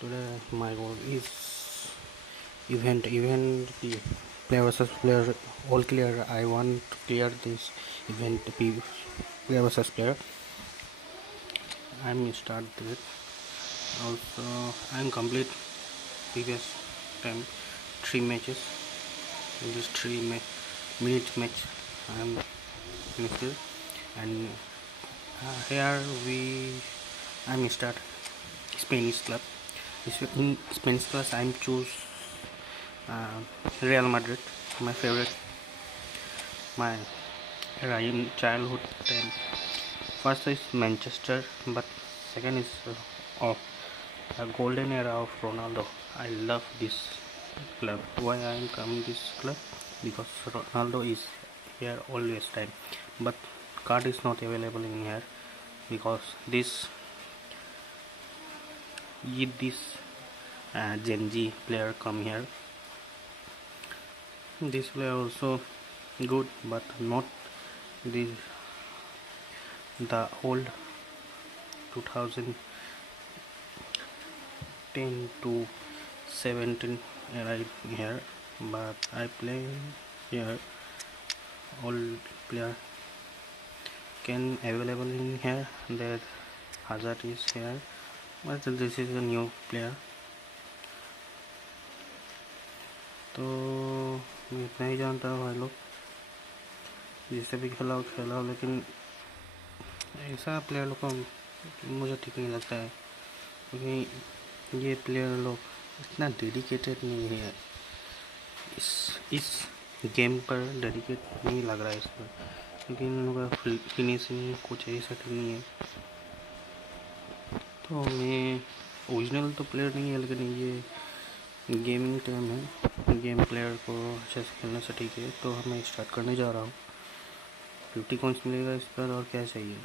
Today my goal is event the player versus player all clear. I want to clear this event player versus player. I'm start it. Also I'm complete previous time 3 matches. In this 3 minute match I'm finished, and here I'm start Spanish club. In Spanish class I'm choose uh, Real Madrid, my favorite, my era in childhood time. First is Manchester, but second is of a golden era of Ronaldo. I love this club. Why I am coming this club? Because Ronaldo is here always time, but card is not available in here because this Gen Z player come here. This player also good, but not the old 2010 to 17 era here. But I play here. All player can available in here. That Hazard is here, but this is a new player. तो मैं इतना ही जानता हूँ भाई लोग, जिससे भी खेला लेकिन ऐसा प्लेयर लोग को मुझे ठीक नहीं लगता है, क्योंकि ये प्लेयर लोग इतना डेडिकेटेड नहीं है, इस गेम पर डेडिकेट नहीं लग रहा है इसमें, क्योंकि इन लोगों का फिनिशिंग कुछ ऐसा नहीं है। तो मैं ओरिजिनल तो प्लेयर नहीं है, लेकिन ये गेमिंग टाइम है, गेम प्लेयर को अच्छे से खेलने से ठीक है। तो मैं स्टार्ट करने जा रहा हूँ। 50 कॉइंस मिलेगा इस पर, और क्या चाहिए।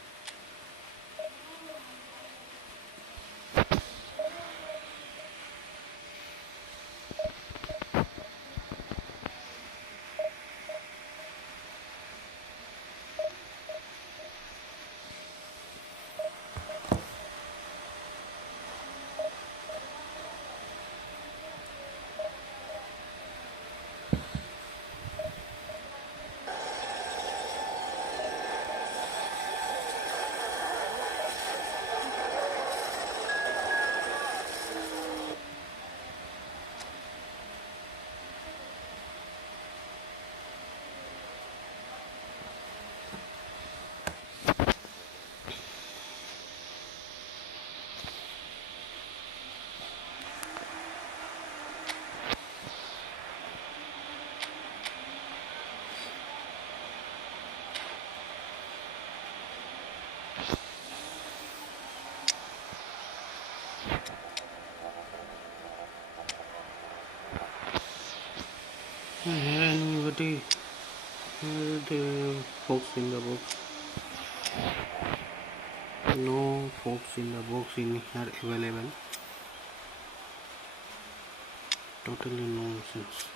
Anybody the folks in the box? No folks in the box in here available. Totally nonsense.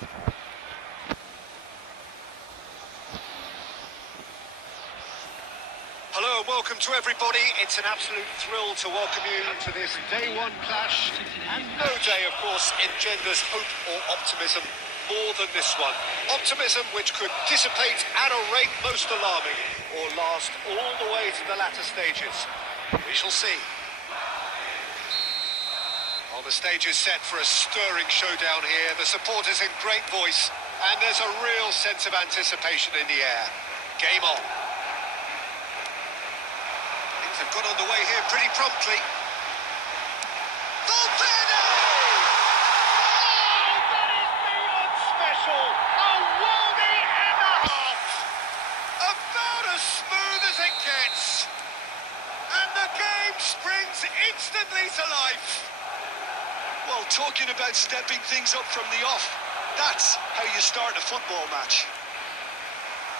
Hello and welcome to everybody. It's an absolute thrill to welcome you to this day one clash. And no day, of course, engenders hope or optimism more than this one. Optimism which could dissipate at a rate most alarming or last all the way to the latter stages. We shall see. Well, the stage is set for a stirring showdown here. The supporters in great voice and there's a real sense of anticipation in the air. Game on. They've got underway here pretty promptly. Valverde! Oh, that is beyond special! A worldie and a half! About as smooth as it gets! And the game springs instantly to life! Well, talking about stepping things up from the off, that's how you start a football match.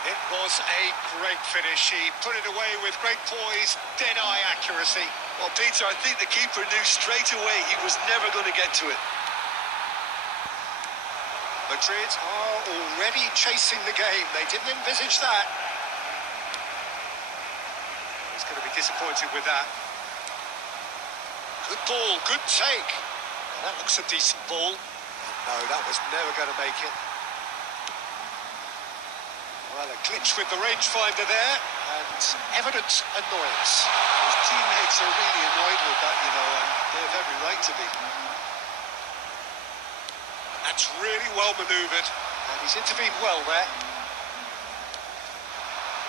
It was a great finish. He put it away with great poise, dead-eye accuracy. Well, Peter, I think the keeper knew straight away he was never going to get to it. Madrid are already chasing the game. They didn't envisage that. He's going to be disappointed with that. Good ball, good take. That looks a decent ball. No, that was never going to make it. Well, a glitch with the rangefinder there, and evident annoyance. His teammates are really annoyed with that, you know, and they have every right to be. That's really well manoeuvred, and he's intervened well there.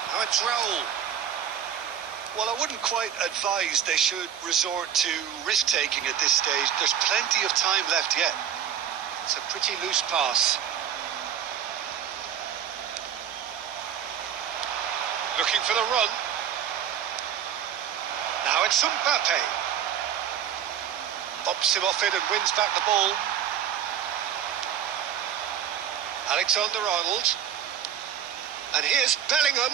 Now it's Raul. Well, I wouldn't quite advise they should resort to risk-taking at this stage. There's plenty of time left yet. It's a pretty loose pass. Looking for the run. Now it's Mbappe. Bumps him off it and wins back the ball. Alexander-Arnold. And here's Bellingham.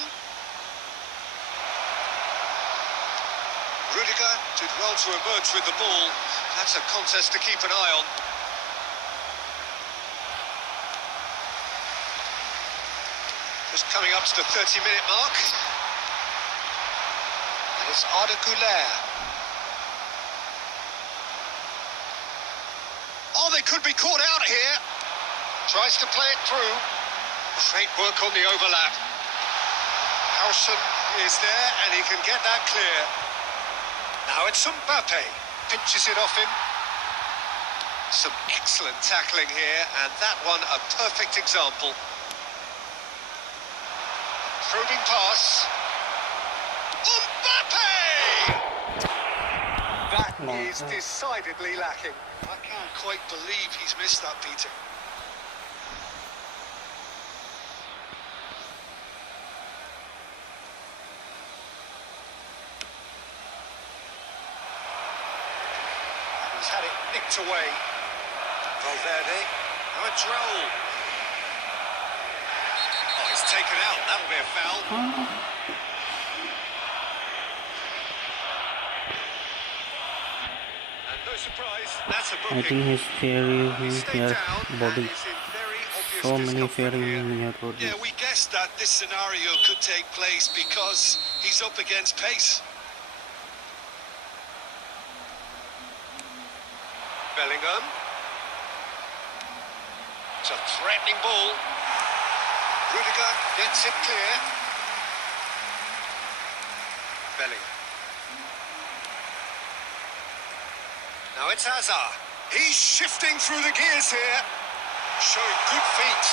Rudiger did well to emerge with the ball. That's a contest to keep an eye on. Just coming up to the 30-minute mark. And it's Arda Güler. Oh, they could be caught out here. Tries to play it through. Great work on the overlap. Haaland is there and he can get that clear. Now it's Mbappe. Pinches it off him. Some excellent tackling here, and that one a perfect example. Probing pass. Mbappe! That is decidedly lacking. I can't quite believe he's missed that, Peter. He's had it nicked away. Valverde. Now it's Raul. Oh, it's taken out. That'll be a foul. And no surprise, that's a booking. I think his theory He's stayed here down body. and is in very obvious So many discomfort fairing here. in your body. Yeah, we guessed that this scenario could take place because he's up against pace. Bellingham. It's a threatening ball. Rudiger gets it clear. Bellingham. Now it's Hazard. He's shifting through the gears here. Showing good feet.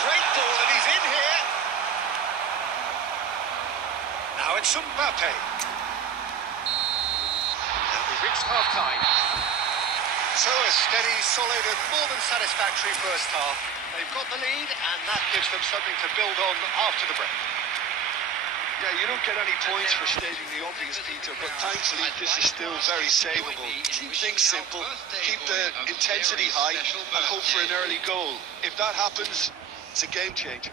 Great ball and he's in here. Now it's Mbappe. And we've reached half-time. So a steady, solid and more than satisfactory first half. They've got the lead and that gives them something to build on after the break. Yeah, you don't get any points for stating the obvious, Peter, but thankfully this is still very savable. Keep things simple, keep the intensity high, and hope for an early goal. If that happens, it's a game changer.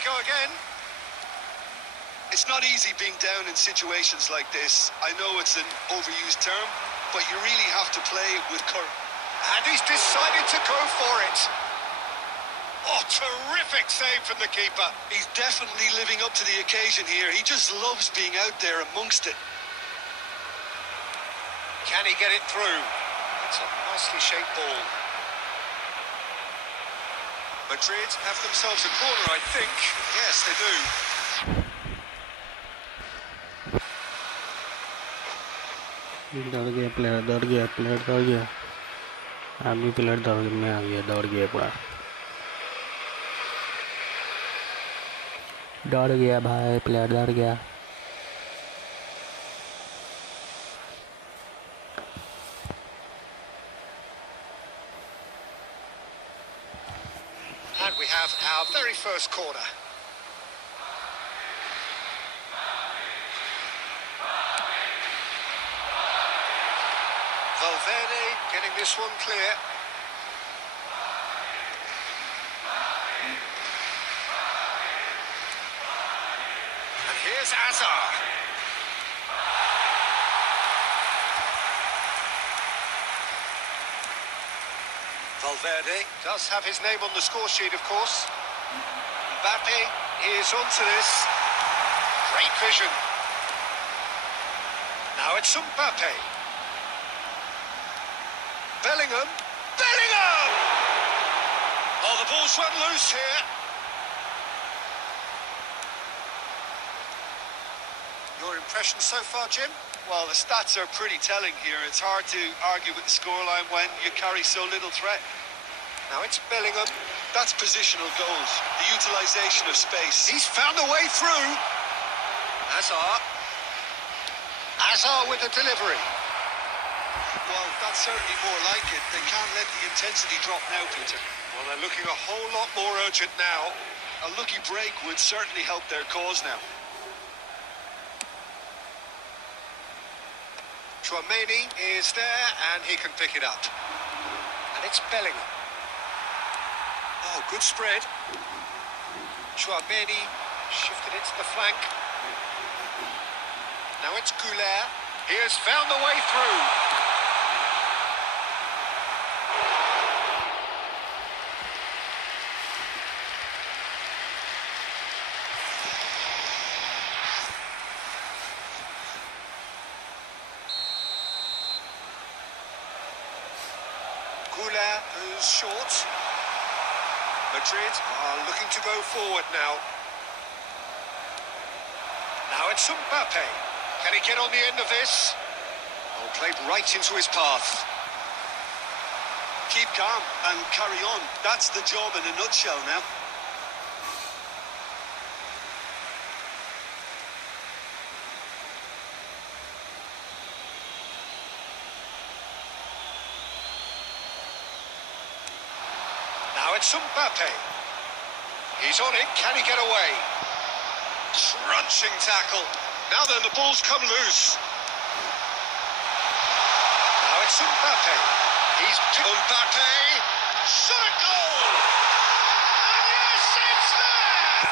we go again. It's not easy being down in situations like this. I know it's an overused term, but you really have to play with courage. And he's decided to go for it. Oh, terrific save from the keeper. He's definitely living up to the occasion here. He just loves being out there amongst it. Can he get it through? It's a nicely shaped ball. Madrid have themselves a corner, I think. Yes, they do. दौड़ गया player, दौड़ गया player, दौड़ गया आदमी, player दौड़ में आ गया, दौड़ गया पूरा, दौड़ गया भाई, प्लेयर दौड़ गया. And we have our very first corner. Valverde getting this one clear. And here's Hazard. Valverde does have his name on the score sheet, of course. Mbappe is onto this. Great vision. Now it's Mbappe. Bellingham. Bellingham! Oh, the ball's run loose here. Your impression so far, Jim? Well, the stats are pretty telling here. It's hard to argue with the scoreline when you carry so little threat. Now it's Bellingham. That's positional goals, the utilisation of space. He's found a way through. Hazard. Hazard with a delivery. Well, that's certainly more like it. They can't let the intensity drop now, Peter. Well, they're looking a whole lot more urgent now. A lucky break would certainly help their cause now. Chouameni is there, and he can pick it up. And it's Bellingham. Oh, good spread. Chouameni shifted it to the flank. Now it's Goulet. He has found the way through. Goulet is short. Madrid are looking to go forward now. Now it's Mbappe. Can he get on the end of this? Oh, played right into his path. Keep calm and carry on. That's the job in a nutshell now. Now it's Mbappe. He's on it. Can he get away? Crunching tackle. Now then, the ball's come loose. Now it's Mbappe. He's Mbappe. Shot a goal. And yes, it's there.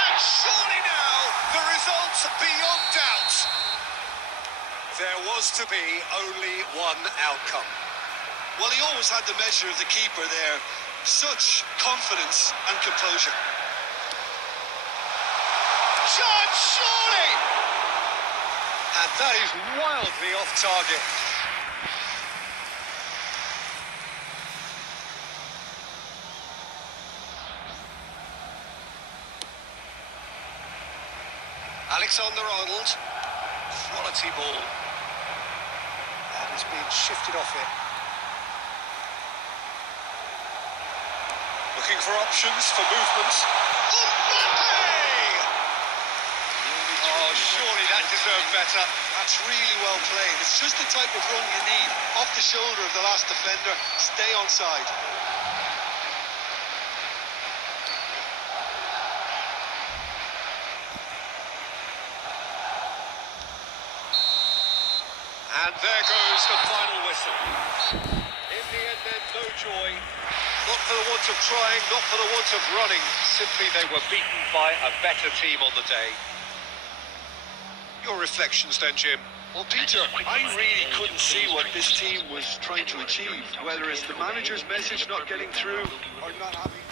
And surely now, the result's beyond doubt. There was to be only one outcome. Well, he always had the measure of the keeper there. Such confidence and composure. Shot, surely! And that is wildly off target. Alexander-Arnold. Quality ball. And it's been shifted off it. Looking for options, for movements. Oh, surely that deserved better. That's really well played. It's just the type of run you need. Off the shoulder of the last defender. Stay onside. And there goes the final whistle. In the end, then, no joy. Not for the want of trying, not for the want of running. Simply they were beaten by a better team on the day. Your reflections then, Jim? Well, Peter, I really couldn't see what this team was trying to achieve, whether it's the manager's message not getting through or not having...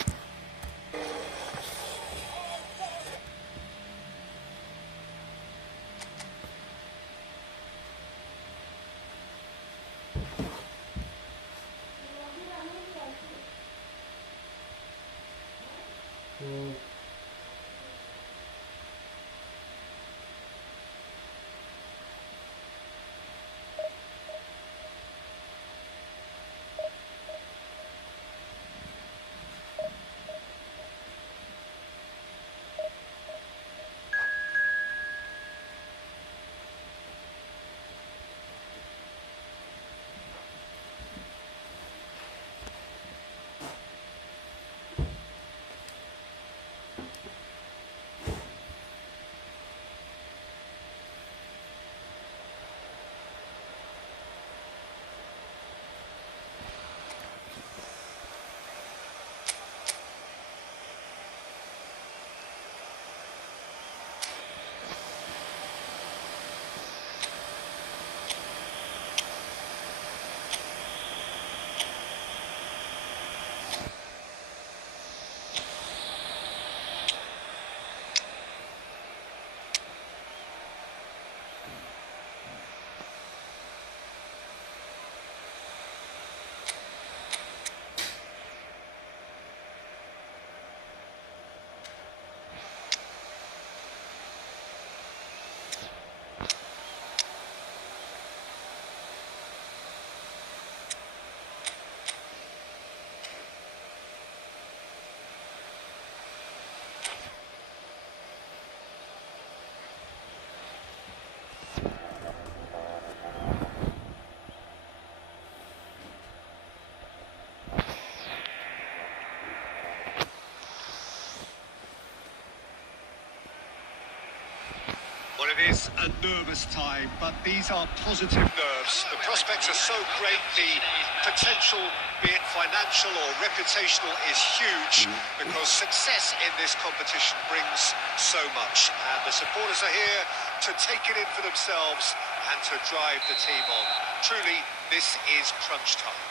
Well, it is a nervous time, but these are positive nerves. The prospects are so great, the potential, be it financial or reputational, is huge because success in this competition brings so much. And the supporters are here to take it in for themselves and to drive the team on. Truly, this is crunch time.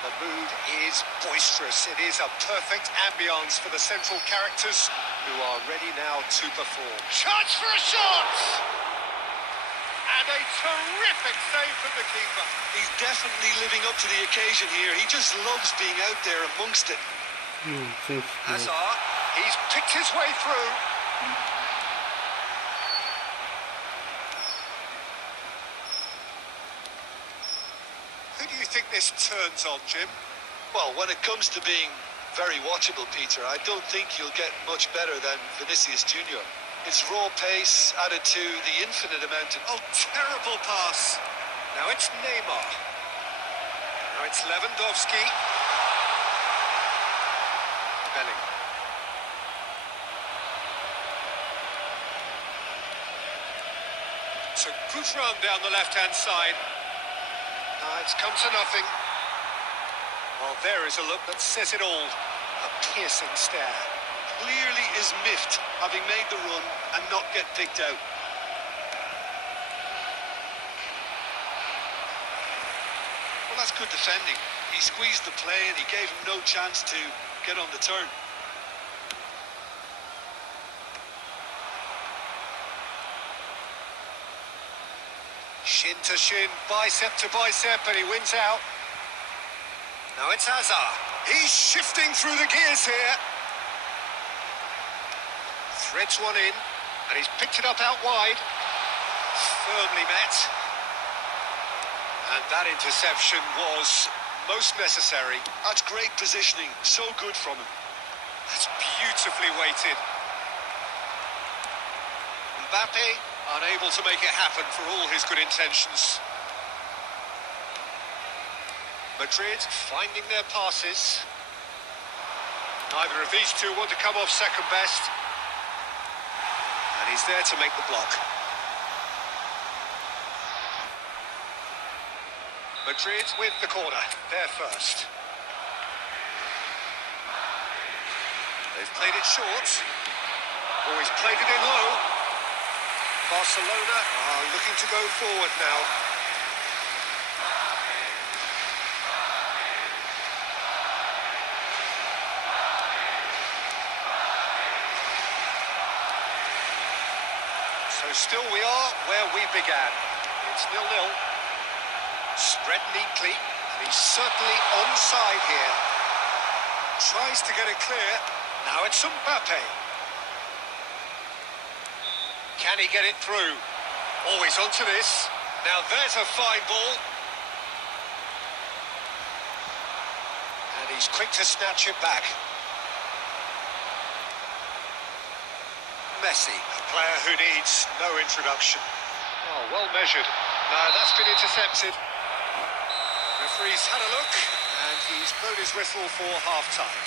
The mood is boisterous. It is a perfect ambience for the central characters who are ready now to perform. Chance for a shot! And a terrific save from the keeper. He's definitely living up to the occasion here. He just loves being out there amongst it. Hazard, he's picked his way through. Who do you think this turns on, Jim? Well, when it comes to being very watchable, Peter, I don't think you'll get much better than Vinicius Junior. His raw pace added to the infinite amount of... Oh, terrible pass. Now it's Neymar. Now it's Lewandowski. Bellingham. So good run down the left-hand side. It's come to nothing. Well, there is a look that says it all. A piercing stare. Clearly is miffed, having made the run and not get picked out. Well, that's good defending. He squeezed the play and he gave him no chance to get on the turn. Shin to shin, bicep to bicep, and he wins out. Now it's Hazard. He's shifting through the gears here. Threads one in, and he's picked it up out wide. Firmly met. And that interception was most necessary. That's great positioning. So good from him. That's beautifully weighted. Mbappe unable to make it happen for all his good intentions. Madrid finding their passes. Neither of these two want to come off second best. And he's there to make the block. Madrid with the corner. They're first. They've played it short. Always played it in low. Barcelona are looking to go forward now. So still we are where we began. It's 0-0. Spread neatly, and he's certainly onside here. Tries to get it clear. Now it's Mbappe. Can he get it through? Always onto this. Now there's a fine ball. And he's quick to snatch it back. Messi, a player who needs no introduction. Oh, well measured. No, that's been intercepted. Referee's had a look, and he's blown his whistle for half-time.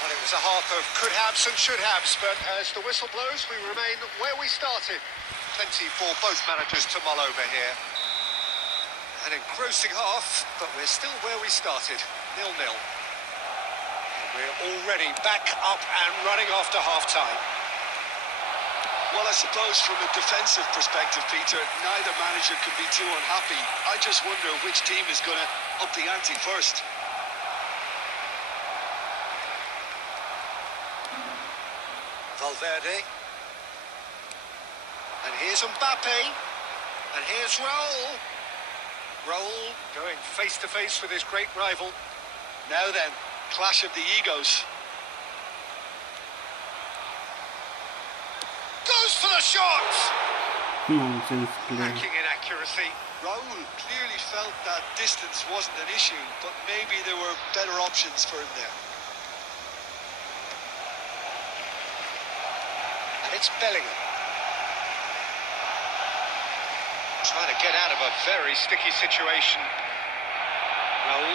Well, it was a half of could-haves and should-haves, but as the whistle blows, we remain where we started. Plenty for both managers to mull over here. An engrossing half, but we're still where we started, 0-0. We're already back up and running after half-time. Well, I suppose from a defensive perspective, Peter, neither manager can be too unhappy. I just wonder which team is going to up the ante first. Valverde. And here's Mbappe. And here's Raul. Raul going face-to-face with his great rival. Now then, clash of the egos. Goes for the shot! Nonsense play. Lacking in accuracy. Raul clearly felt that distance wasn't an issue, but maybe there were better options for him there. And it's Bellingham. Trying to get out of a very sticky situation. Raul.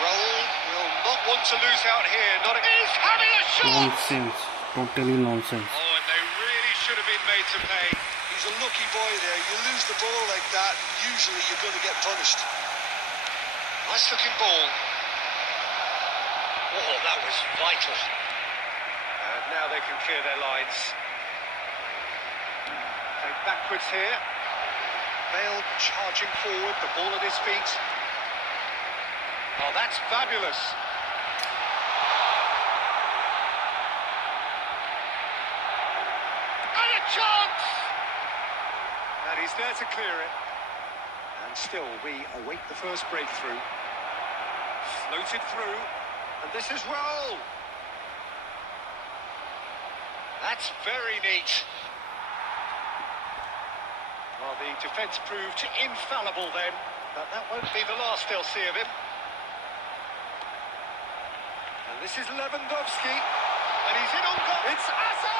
Raul will not want to lose out here. Not he's having a shot! Nonsense. Totally nonsense. Oh, and they really should have been made to pay. He's a lucky boy there. You lose the ball like that, usually you're going to get punished. Nice looking ball. Oh, that was vital. And now they can clear their lines. Played backwards here. Bale charging forward, the ball at his feet. Oh, that's fabulous. And a chance! And he's there to clear it. And still, we await the first breakthrough. Floated through, and this is Raul. That's very neat. Well, the defence proved infallible then, but that won't be the last they'll see of him. And this is Lewandowski, and he's in on goal. It's Asa!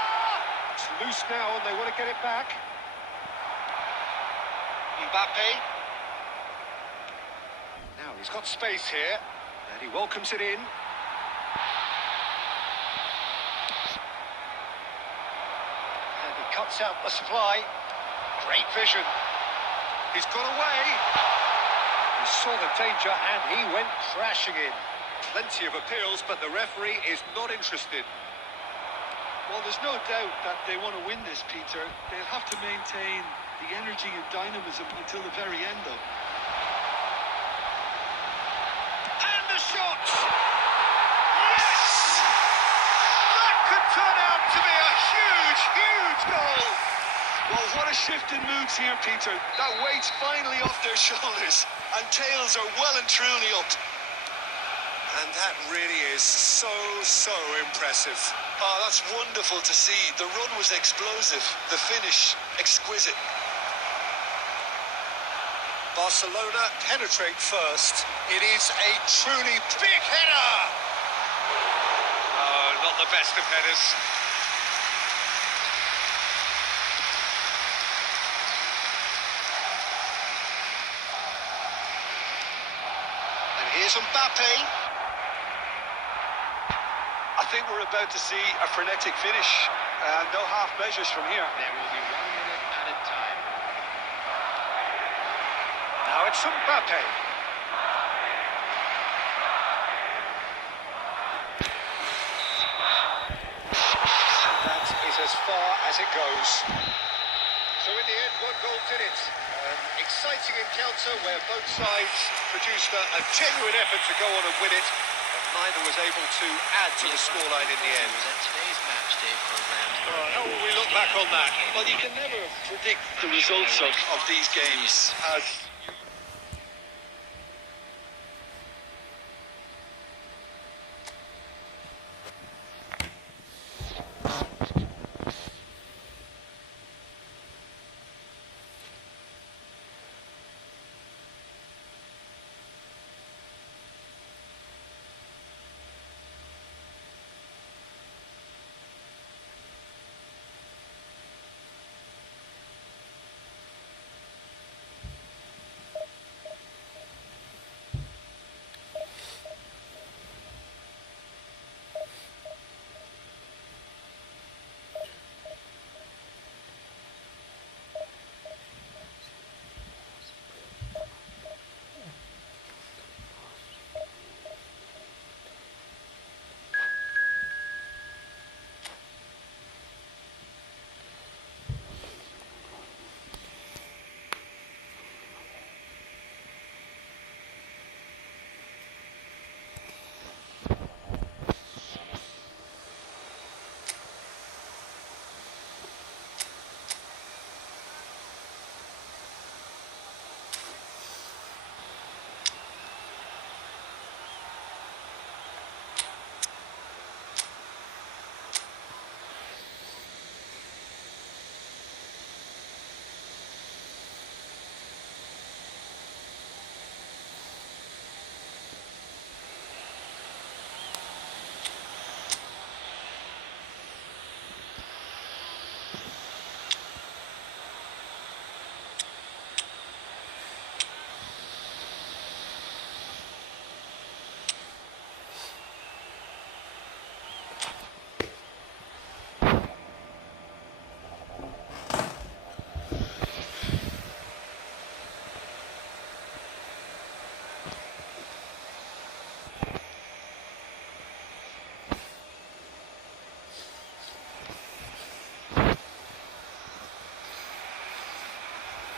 It's loose now, and they want to get it back. Mbappe. Now he's got space here, and he welcomes it in. And he cuts out the supply. Great vision. He's got away. He saw the danger and he went crashing in. Plenty of appeals, but the referee is not interested. Well, there's no doubt that they want to win this, Peter. They'll have to maintain the energy and dynamism until the very end, though. And the shot! Yes! That could turn out to be a huge, huge goal! Well, what a shift in moods here, Peter. That weight's finally off their shoulders, and tails are well and truly up. And that really is so impressive. Oh, that's wonderful to see. The run was explosive, the finish exquisite. Barcelona penetrate first. It is a truly big header! Oh, not the best of headers. And here's Mbappe. I think we're about to see a frenetic finish. No half measures from here. There will be 1 minute added time. Now it's Mbappe. And that is as far as it goes. So in the end, 1 goal did it. An exciting encounter where both sides produced a genuine effort to go on and win it, but neither was able to add to the scoreline in the end. Today's match day program. How will we look back on that? Well, you can never predict the results of these games, as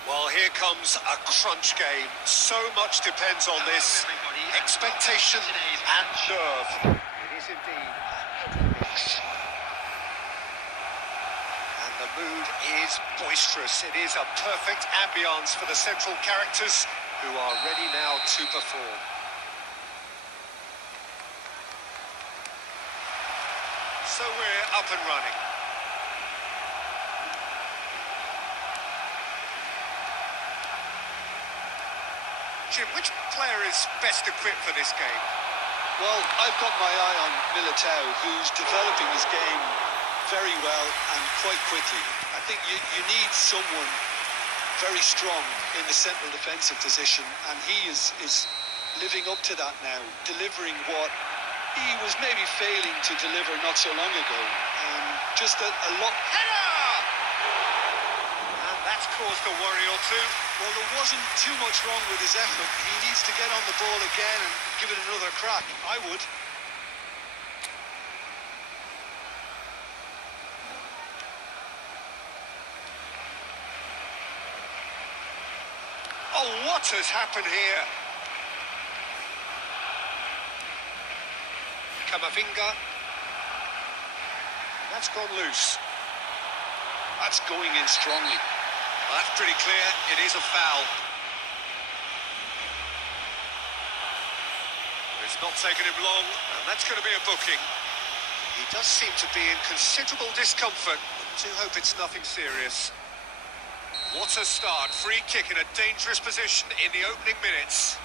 Well, here comes a crunch game. So much depends on this. Expectation and nerve. It is indeed a heavy mix. And the mood is boisterous. It is a perfect ambience for the central characters who are ready now to perform. So we're up and running. Jim, which player is best equipped for this game? well, I've got my eye on Militao, who's developing his game very well and quite quickly. I think you need someone very strong in the central defensive position, and he is living up to that now, delivering what he was maybe failing to deliver not so long ago. Just a lot. Header! And that's caused a worry or two. Well, there wasn't too much wrong with his effort. He needs to get on the ball again and give it another crack. I would. Oh, what has happened here? Camavinga. That's gone loose. That's going in strongly. Well, that's pretty clear. It is a foul. It's not taken him long, and that's going to be a booking. He does seem to be in considerable discomfort. Do hope it's nothing serious. What a start. Free kick in a dangerous position in the opening minutes.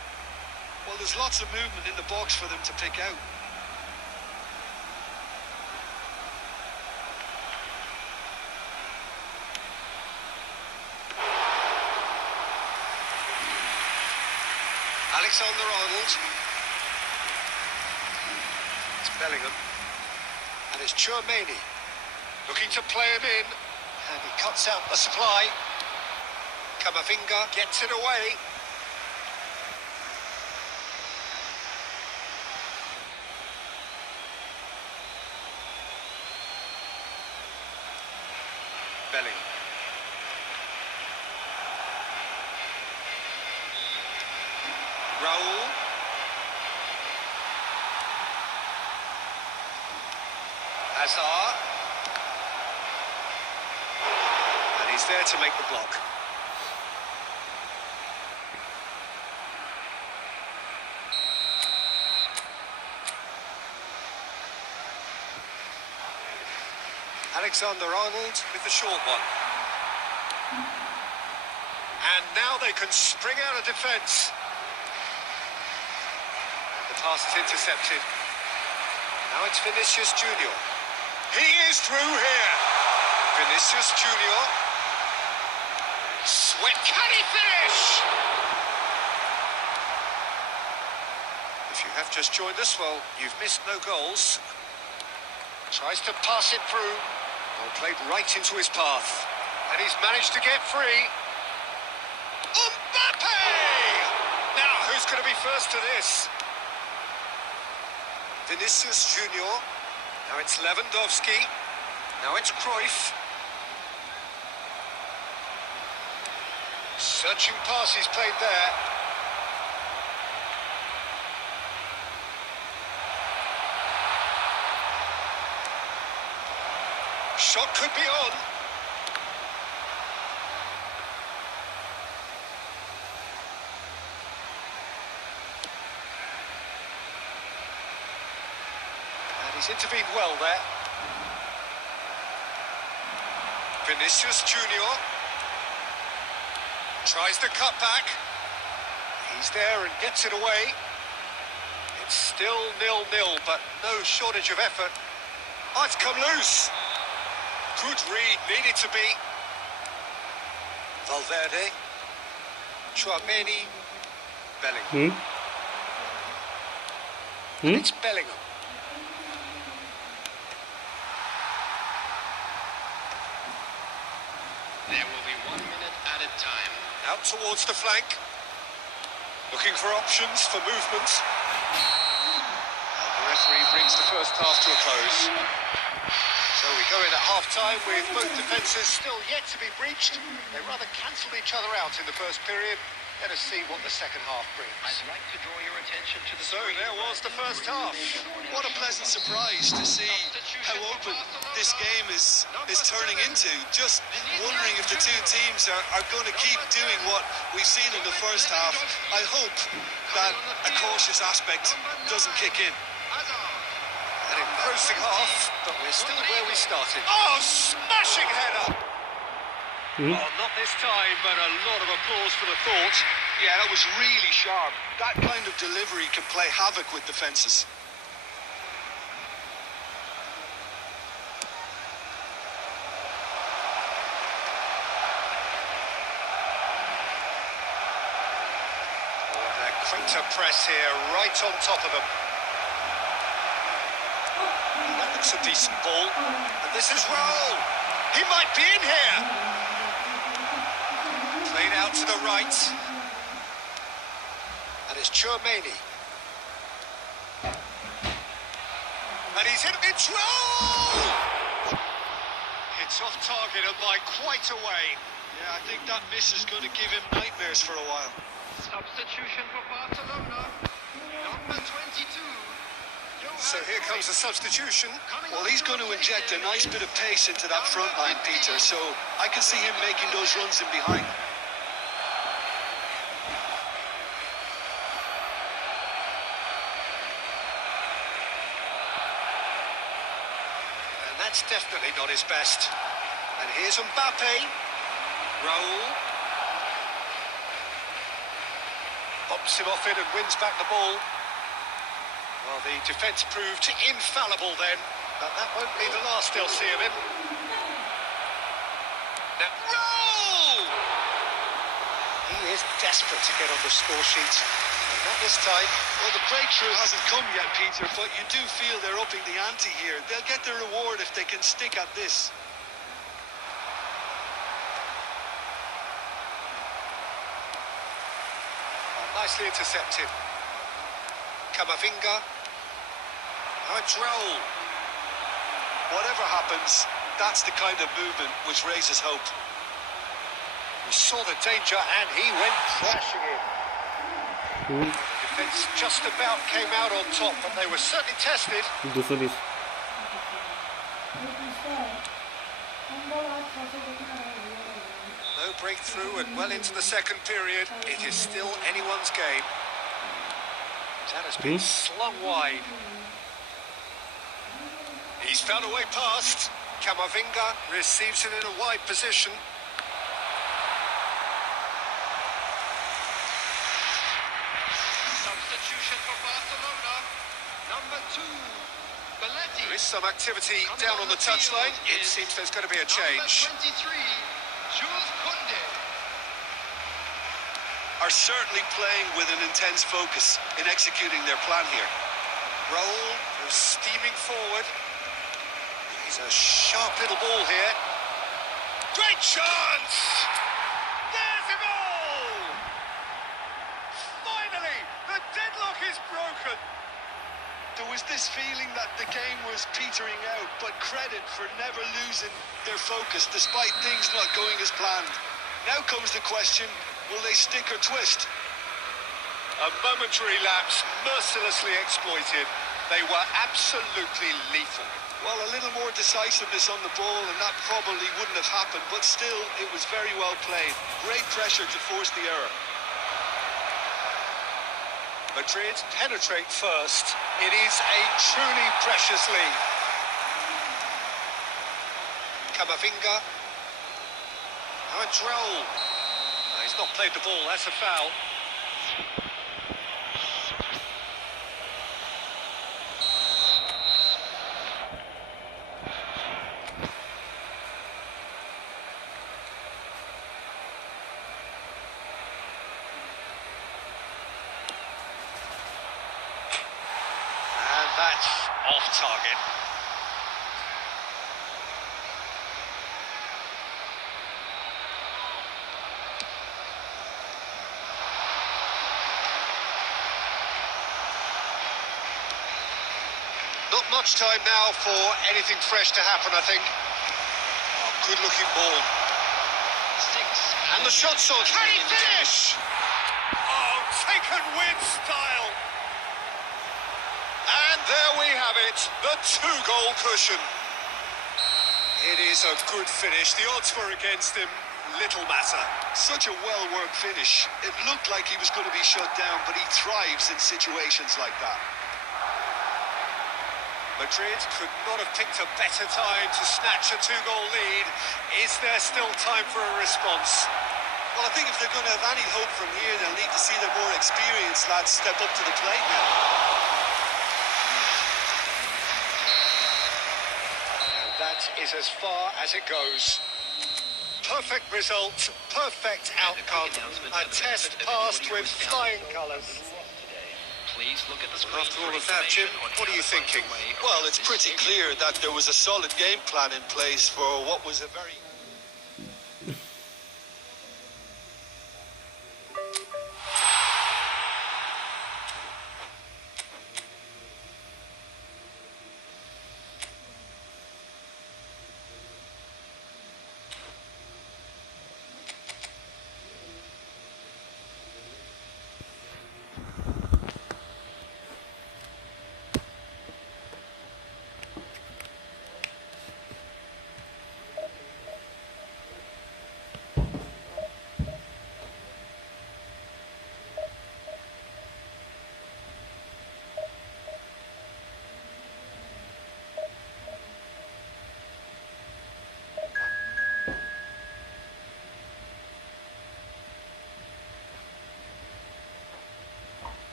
Well, there's lots of movement in the box for them to pick out. Alexander-Arnold. It's Bellingham. And it's Tchouaméni. Looking to play him in. And he cuts out the supply. Camavinga gets it away. Belling. Raul. Hazard. And he's there to make the block. Alexander-Arnold with the short one. And now they can spring out of defence. And the pass is intercepted. Now it's Vinicius Junior. He is through here. Vinicius Junior. Sweat, can he finish? If you have just joined us, well, you've missed no goals. Tries to pass it through. Ball played right into his path. And he's managed to get free. Mbappe! Now, who's going to be first to this? Vinicius Junior. Now it's Lewandowski. Now it's Cruyff. Searching passes played there. Shot could be on. And he's intervened well there. Vinicius Junior tries the cut back. He's there and gets it away. It's still 0-0, but no shortage of effort. Oh, it's come loose. Good read, needed to be. Valverde. Chouameni. Bellingham. And it's Bellingham. There will be 1 minute added time. Out towards the flank. Looking for options for movement. And the referee brings the first half to a close. So we go in at half-time with both defences still yet to be breached. They rather cancelled each other out in the first period. Let us see what the second half brings. I'd like to draw your attention to the So there was the first half. What a pleasant surprise to see how open this game is turning into. Just wondering if the two teams are going to keep doing what we've seen in the first half. I hope that a cautious aspect doesn't kick in. An engrossing half, but we're still where we started. Oh, smashing header! Oh, not this time, but a lot of applause for the thought. Yeah, that was really sharp. That kind of delivery can play havoc with defences. Oh, and they're quick to press here, right on top of them. That looks a decent ball. And this is Raul. He might be in here. Played out to the right. And it's Chouameni. And he's hit. It's Raul! It's off target and by quite a way. Yeah, I think that miss is going to give him nightmares for a while. Substitution for Barcelona. Number 22. So here comes the substitution. Well, he's going to inject a nice bit of pace into that front line, Peter, so I can see him making those runs in behind. And that's definitely not his best. And here's Mbappe. Raul. Bumps him off it and wins back the ball. Well, the defence proved infallible then, but that won't be the last they'll see of him. Now, Raul! He is desperate to get on the score sheet, but not this time. Well, the breakthrough hasn't come yet, Peter, but you do feel they're upping the ante here. They'll get their reward if they can stick at this. Nicely intercepted. Camavinga. Now it's Raul. Whatever happens, That's the kind of movement which raises hope. He saw the danger and he went crashing in. The defence just about came out on top, but they were certainly tested. दूसरा बीस No breakthrough and well into the second period. It is still anyone's game. That has been slung wide. He's found a way past. Camavinga receives it in a wide position. Substitution for Barcelona. Number 2, Belletti. There is some activity down on the touchline. It seems there's going to be a change. Number 23, Jules Koundé. Are certainly playing with an intense focus in executing their plan here. Raul, who's steaming forward. He's a sharp little ball here. Great chance! There's a goal! Finally, the deadlock is broken. There was this feeling that the game was petering out, but credit for never losing their focus despite things not going as planned. Now comes the question, will they stick or twist? A momentary lapse, mercilessly exploited. They were absolutely lethal. Well, a little more decisiveness on the ball and that probably wouldn't have happened, but still, it was very well played. Great pressure to force the error. Madrid penetrate first. It is a truly precious lead. Camavinga. Now it's Raul. He's not played the ball, that's a foul. That's off target. Not much time now for anything fresh to happen, I think. Oh, good looking ball. And the shot's on. Can he finish? Oh, taken with style. And there we have it, the 2-goal cushion. It is a good finish. The odds were against him. Little matter. Such a well-worked finish. It looked like he was going to be shut down, but he thrives in situations like that. Madrid could not have picked a better time to snatch a 2-goal lead. Is there still time for a response? Well, I think if they're going to have any hope from here, they'll need to see their more experienced lads step up to the plate now. And that is as far as it goes. Perfect result, perfect outcome. A test passed with flying colours. Please look at the screen. After all of that, Jim, what are you thinking? Well, it's pretty clear that there was a solid game plan in place for what was a very...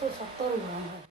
से 70 हुआ है।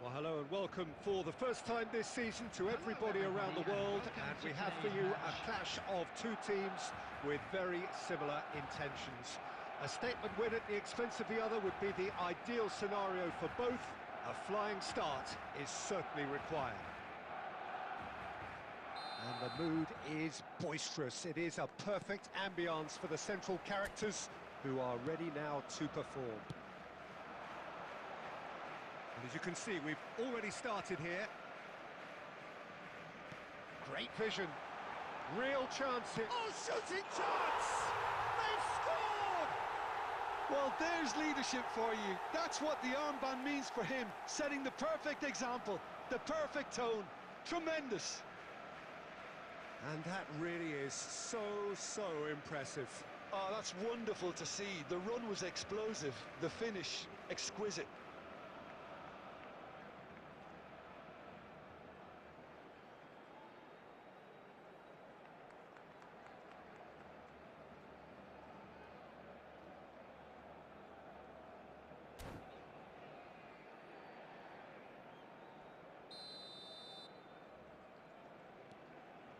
Well, hello and welcome for the first time this season to everybody around the world, and we have for you a clash of two teams with very similar intentions. A statement win at the expense of the other would be the ideal scenario for both. A flying start is certainly required. And the mood is boisterous. It is a perfect ambience for the central characters who are ready now to perform. And as you can see, we've already started here. Great vision. Real chance here. Oh, shooting chance! They've scored! Well, there's leadership for you. That's what the armband means for him, setting the perfect example, the perfect tone. Tremendous. And that really is so impressive. Oh, that's wonderful to see. The run was explosive, the finish exquisite.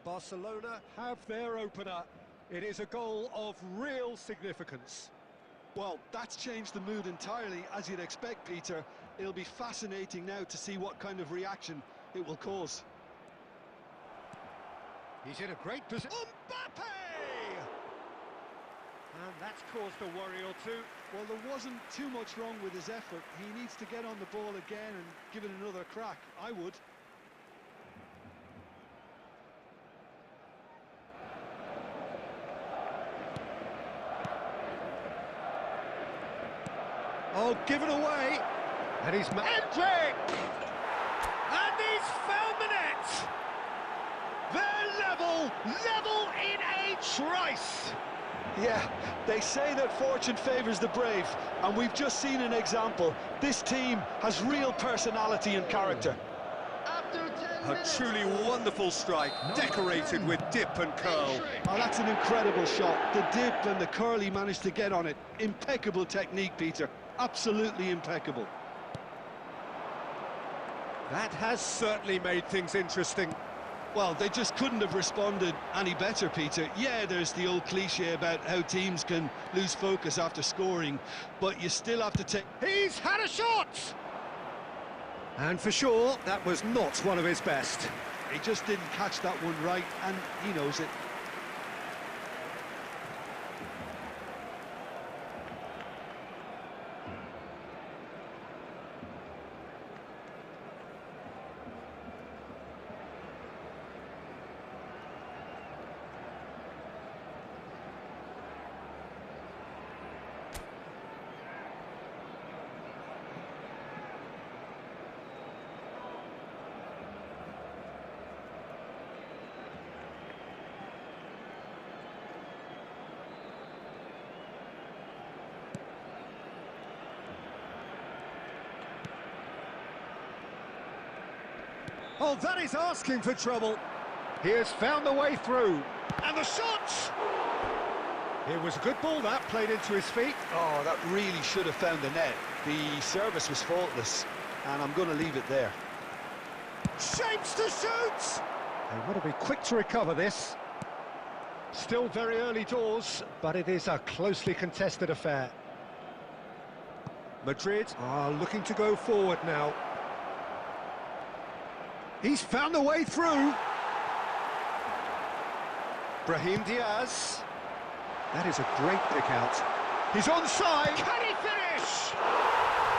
Barcelona have their opener. It is a goal of real significance. Well, that's changed the mood entirely, as you'd expect, Peter. It'll be fascinating now to see what kind of reaction it will cause. He's in a great position. Mbappe! And that's caused a worry or two. Well, there wasn't too much wrong with his effort. He needs to get on the ball again and give it another crack. I would. Oh, give it away! And he's... Hendrick! And he's found the net! They're level in a trice! Yeah, they say that fortune favours the brave, and we've just seen an example. This team has real personality and character. A truly wonderful strike, decorated with dip and curl. Oh, that's an incredible shot. The dip and the curl he managed to get on it. Impeccable technique, Peter. Absolutely impeccable. That has certainly made things interesting. Well, they just couldn't have responded any better, Peter. Yeah, there's the old cliche about how teams can lose focus after scoring, but you still have to take... He's had a shot! And for sure, that was not one of his best. He just didn't catch that one right, and he knows it. Oh, that is asking for trouble. He has found the way through. And the shot! It was a good ball that, played into his feet. Oh, that really should have found the net. The service was faultless, and I'm going to leave it there. Shapes to shoot! They want to be quick to recover this. Still very early doors, but it is a closely contested affair. Madrid are looking to go forward now. He's found the way through. Brahim Diaz. That is a great pick out. He's onside. Can he finish?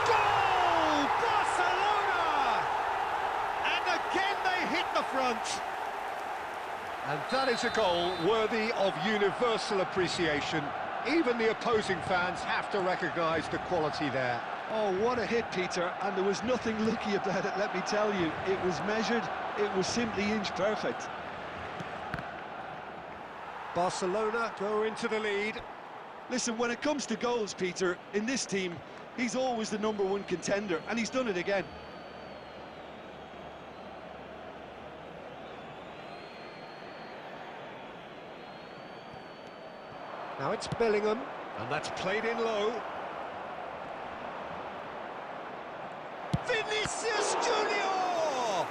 Goal! Barcelona! And again they hit the front. And that is a goal worthy of universal appreciation. Even the opposing fans have to recognise the quality there. Oh, what a hit, Peter, and there was nothing lucky about it, let me tell you. It was measured, it was simply inch perfect. Barcelona go into the lead. Listen, when it comes to goals, Peter, in this team, he's always the #1 contender, and he's done it again. Now it's Bellingham, and that's played in low. Vinicius Junior!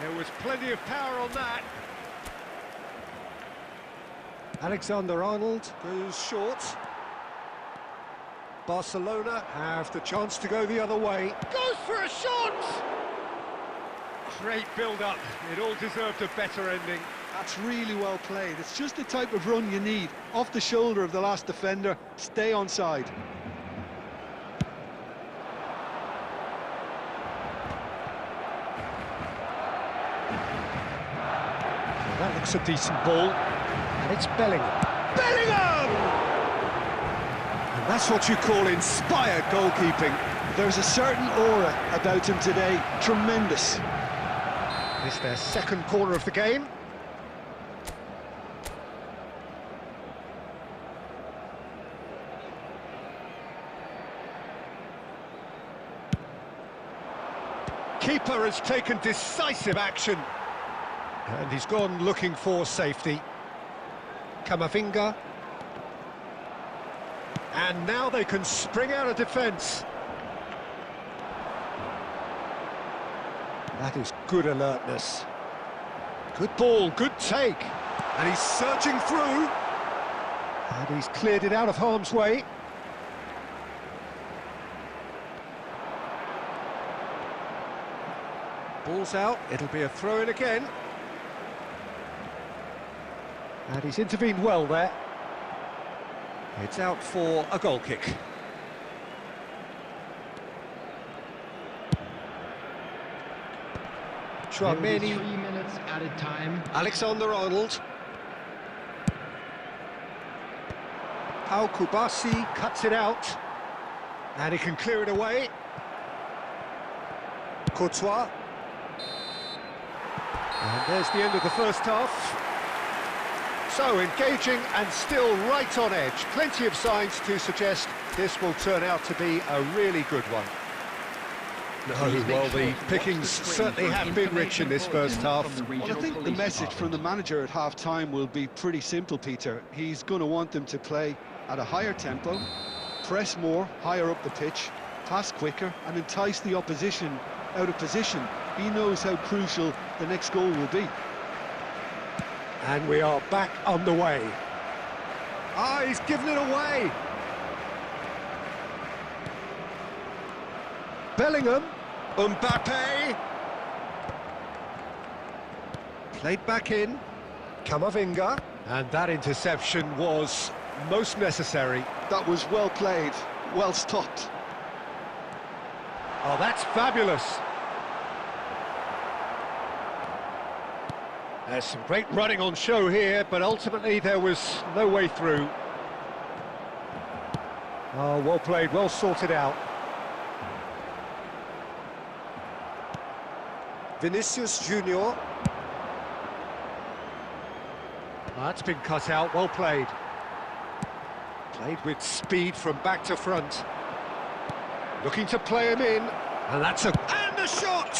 There was plenty of power on that. Alexander-Arnold goes short. Barcelona have the chance to go the other way. Goes for a shot! Great build-up. It all deserved a better ending. That's really well played. It's just the type of run you need. Off the shoulder of the last defender, stay onside. Well, that looks a decent ball. And it's Bellingham. Bellingham! And that's what you call inspired goalkeeping. There's a certain aura about him today. Tremendous. It's their second corner of the game. Keeper has taken decisive action. And he's gone looking for safety. Camavinga. And now they can spring out of defence. That is good alertness. Good ball, good take. And he's searching through. And he's cleared it out of harm's way. Ball's out, it'll be a throw-in again. And he's intervened well there. It's out for a goal kick. Chouameni. 3 minutes added time. Alexander-Arnold. Pau Kubasi cuts it out. And he can clear it away. Courtois. And there's the end of the first half. So engaging and still right on edge. Plenty of signs to suggest this will turn out to be a really good one. No, well, the pickings certainly have been rich in this first half. Well, I think the message from the manager at half-time will be pretty simple, Peter. He's going to want them to play at a higher tempo, press more, higher up the pitch, pass quicker, and entice the opposition out of position. He knows how crucial the next goal will be. And we are back underway. Ah, he's given it away. Bellingham. Mbappe. Played back in. Camavinga. And that interception was most necessary. That was well played, well stopped. Oh, that's fabulous. There's some great running on show here, but ultimately there was no way through. Oh, well played, well sorted out. Vinicius Junior. That's been cut out, well played. Played with speed from back to front. Looking to play him in, and that's a... And the shot!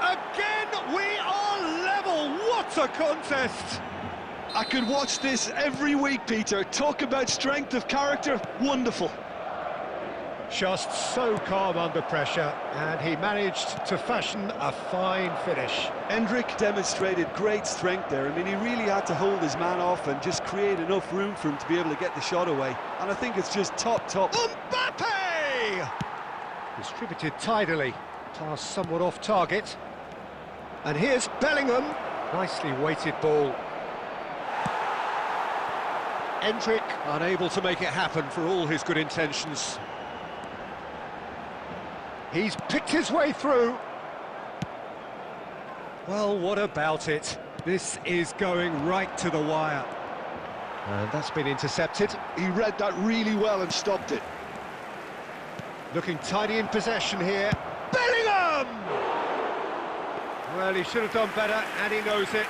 Again, we are level. What a contest! I could watch this every week, Peter. Talk about strength of character. Wonderful. Just so calm under pressure, and he managed to fashion a fine finish. Hendrik demonstrated great strength there. I mean, he really had to hold his man off and just create enough room for him to be able to get the shot away. And I think it's just top. Mbappe! Distributed tidily, pass somewhat off target. And here's Bellingham. Nicely weighted ball. Hendrik unable to make it happen for all his good intentions. He's picked his way through. Well, what about it? This is going right to the wire. And that's been intercepted. He read that really well and stopped it. Looking tidy in possession here. Bellingham! Well, he should have done better, and he knows it.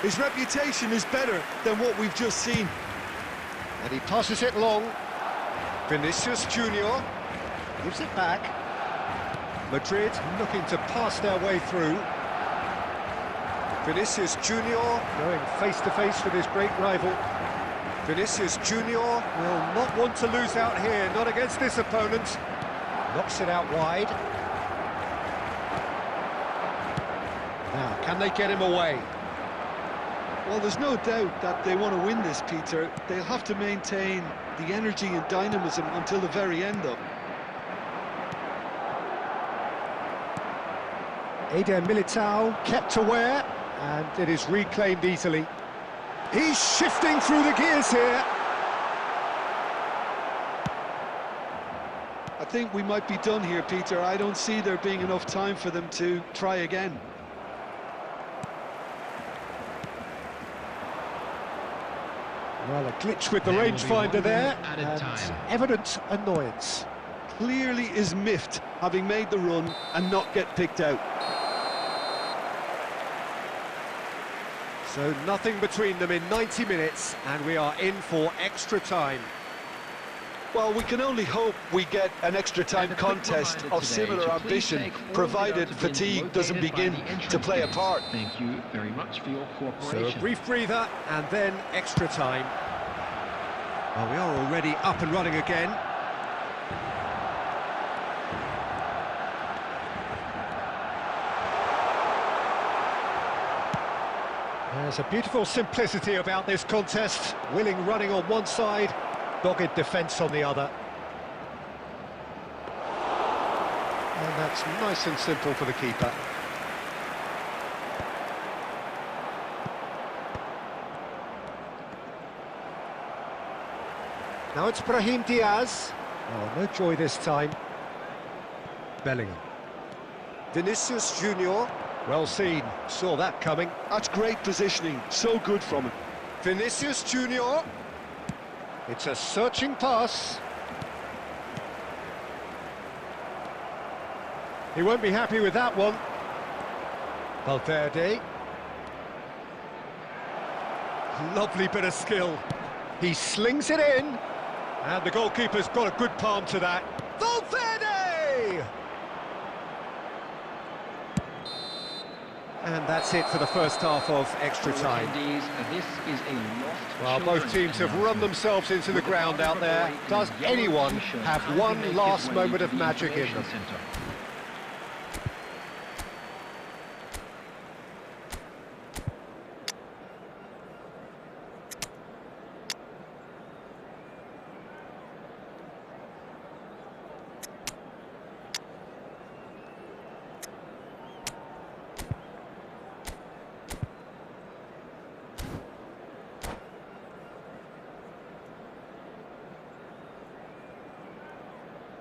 His reputation is better than what we've just seen. And he passes it long. Vinicius Junior gives it back. Madrid looking to pass their way through. Vinicius Junior going face-to-face with his great rival. Vinicius Junior will not want to lose out here, not against this opponent. Knocks it out wide. Now, can they get him away? Well, there's no doubt that they want to win this, Peter. They'll have to maintain the energy and dynamism until the very end, though. Eder Militao kept aware, and it is reclaimed easily. He's shifting through the gears here. I think we might be done here, Peter. I don't see there being enough time for them to try again. Well, a glitch with the rangefinder there, and evident annoyance. Clearly is miffed, having made the run and not get picked out. So nothing between them in 90 minutes, and we are in for extra time. Well, we can only hope we get an extra time contest of similar ambition, provided fatigue doesn't begin to play a part. Thank you very much for your cooperation. So a brief breather, and then extra time. Well, we are already up and running again. There's a beautiful simplicity about this contest. Willing running on one side, dogged defence on the other. And that's nice and simple for the keeper. Now it's Brahim Diaz. Oh, no joy this time. Bellingham. Vinicius Junior. Well seen, saw that coming. That's great positioning, so good from him. Vinicius Junior. It's a searching pass. He won't be happy with that one. Valverde. Lovely bit of skill. He slings it in. And the goalkeeper's got a good palm to that. Valverde! And that's it for the first half of extra time. This is a lost Well, both teams have run themselves into the ground out there. Does anyone have one last moment of magic in them?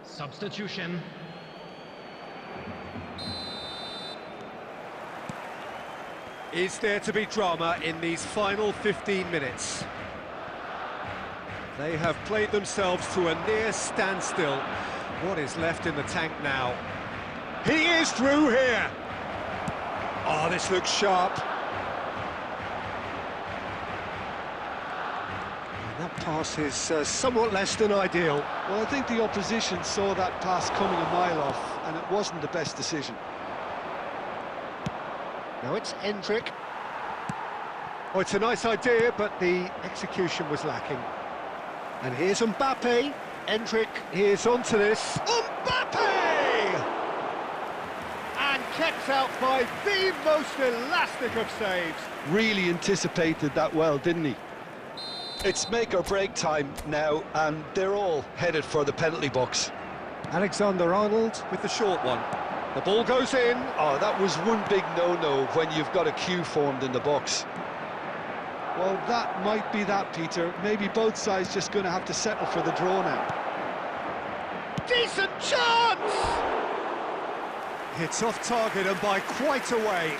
Substitution. Is there to be drama in these final 15 minutes? They have played themselves to a near standstill. What is left in the tank now? He is through here! Oh, this looks sharp. And that pass is somewhat less than ideal. Well, I think the opposition saw that pass coming a mile off. and it wasn't the best decision. Now it's Endrick. Oh, it's a nice idea, but the execution was lacking. And here's Mbappe. Endrick is onto this. Mbappe! And kept out by the most elastic of saves. Really anticipated that well, didn't he? It's make or break time now, and they're all headed for the penalty box. Alexander-Arnold with the short one. The ball goes in. Oh, that was one big no-no when you've got a queue formed in the box. Well, that might be that, Peter. Maybe both sides just going to have to settle for the draw now. Decent chance! It's off target and by quite a way.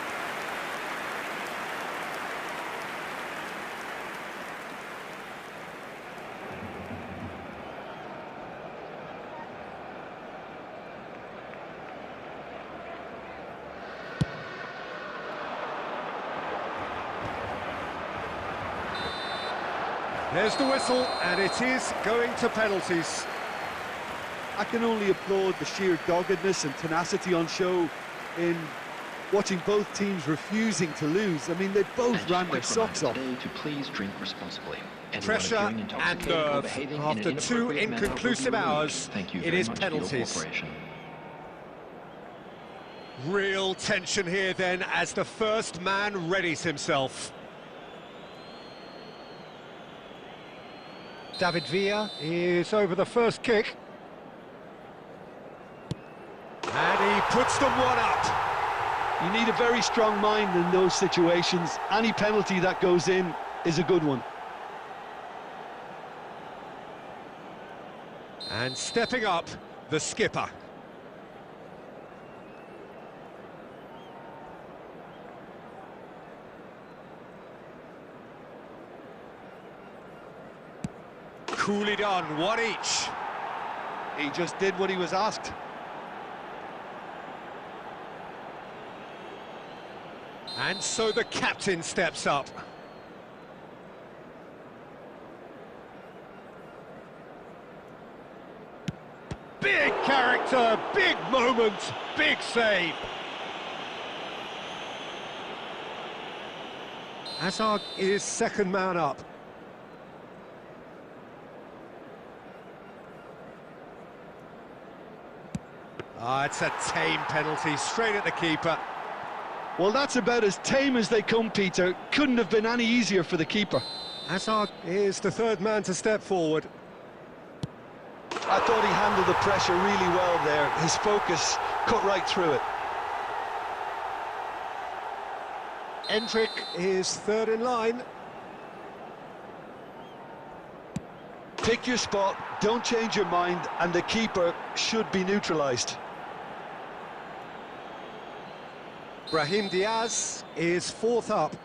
There's the whistle, and it is going to penalties. I can only applaud the sheer doggedness and tenacity on show in watching both teams refusing to lose. I mean, they both ran their socks off. To please drink responsibly. Pressure and nerve. After 2 inconclusive hours, it is penalties. Real tension here then as the first man readies himself. David Villa is over the first kick. And he puts them one up. You need a very strong mind in those situations. Any penalty that goes in is a good one. And stepping up, the skipper. Coolly done, one each. He just did what he was asked. And so the captain steps up. Big character, big moment, big save. Hazard is second man up. Ah, it's a tame penalty, straight at the keeper. Well, that's about as tame as they come, Peter. Couldn't have been any easier for the keeper. Hazard is the third man to step forward. I thought he handled the pressure really well there. His focus cut right through it. Endrick is third in line. Pick your spot, don't change your mind, and the keeper should be neutralised. Brahim Diaz is fourth up.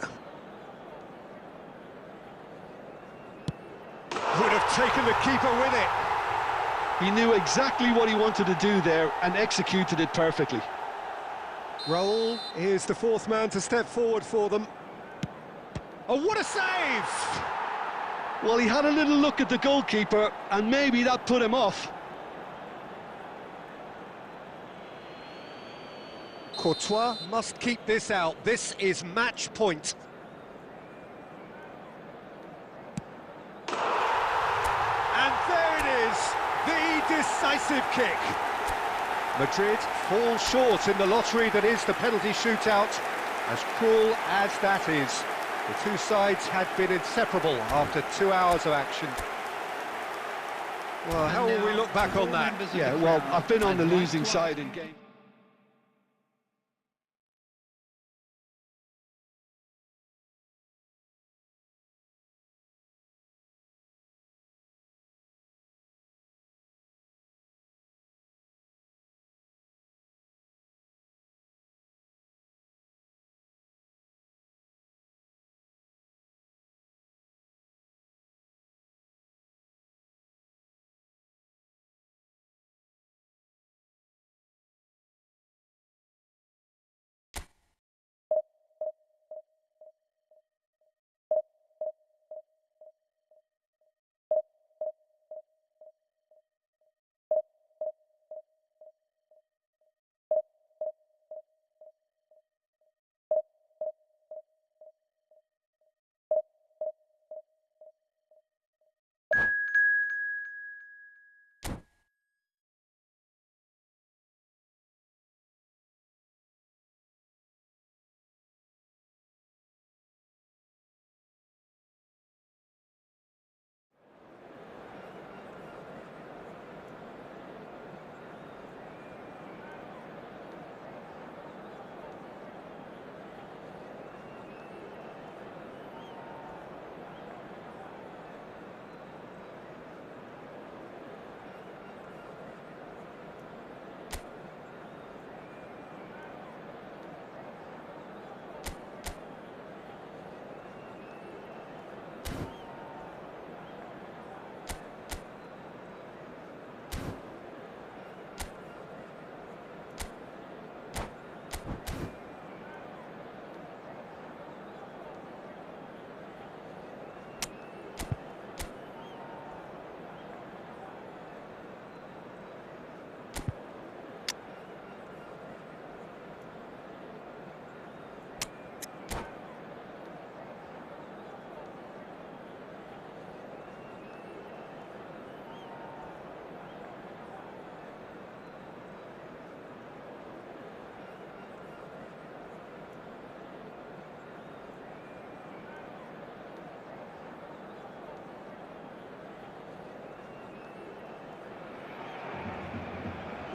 Would have taken the keeper with it. He knew exactly what he wanted to do there and executed it perfectly. Raul is the fourth man to step forward for them. Oh, what a save! Well, he had a little look at the goalkeeper and maybe that put him off. Courtois must keep this out. This is match point. And there it is, the decisive kick. Madrid fall short in the lottery that is the penalty shootout. As cruel as that is, the two sides had been inseparable after 2 hours of action. Well, how will we look back on that? Yeah, well, I've been on the losing side in game.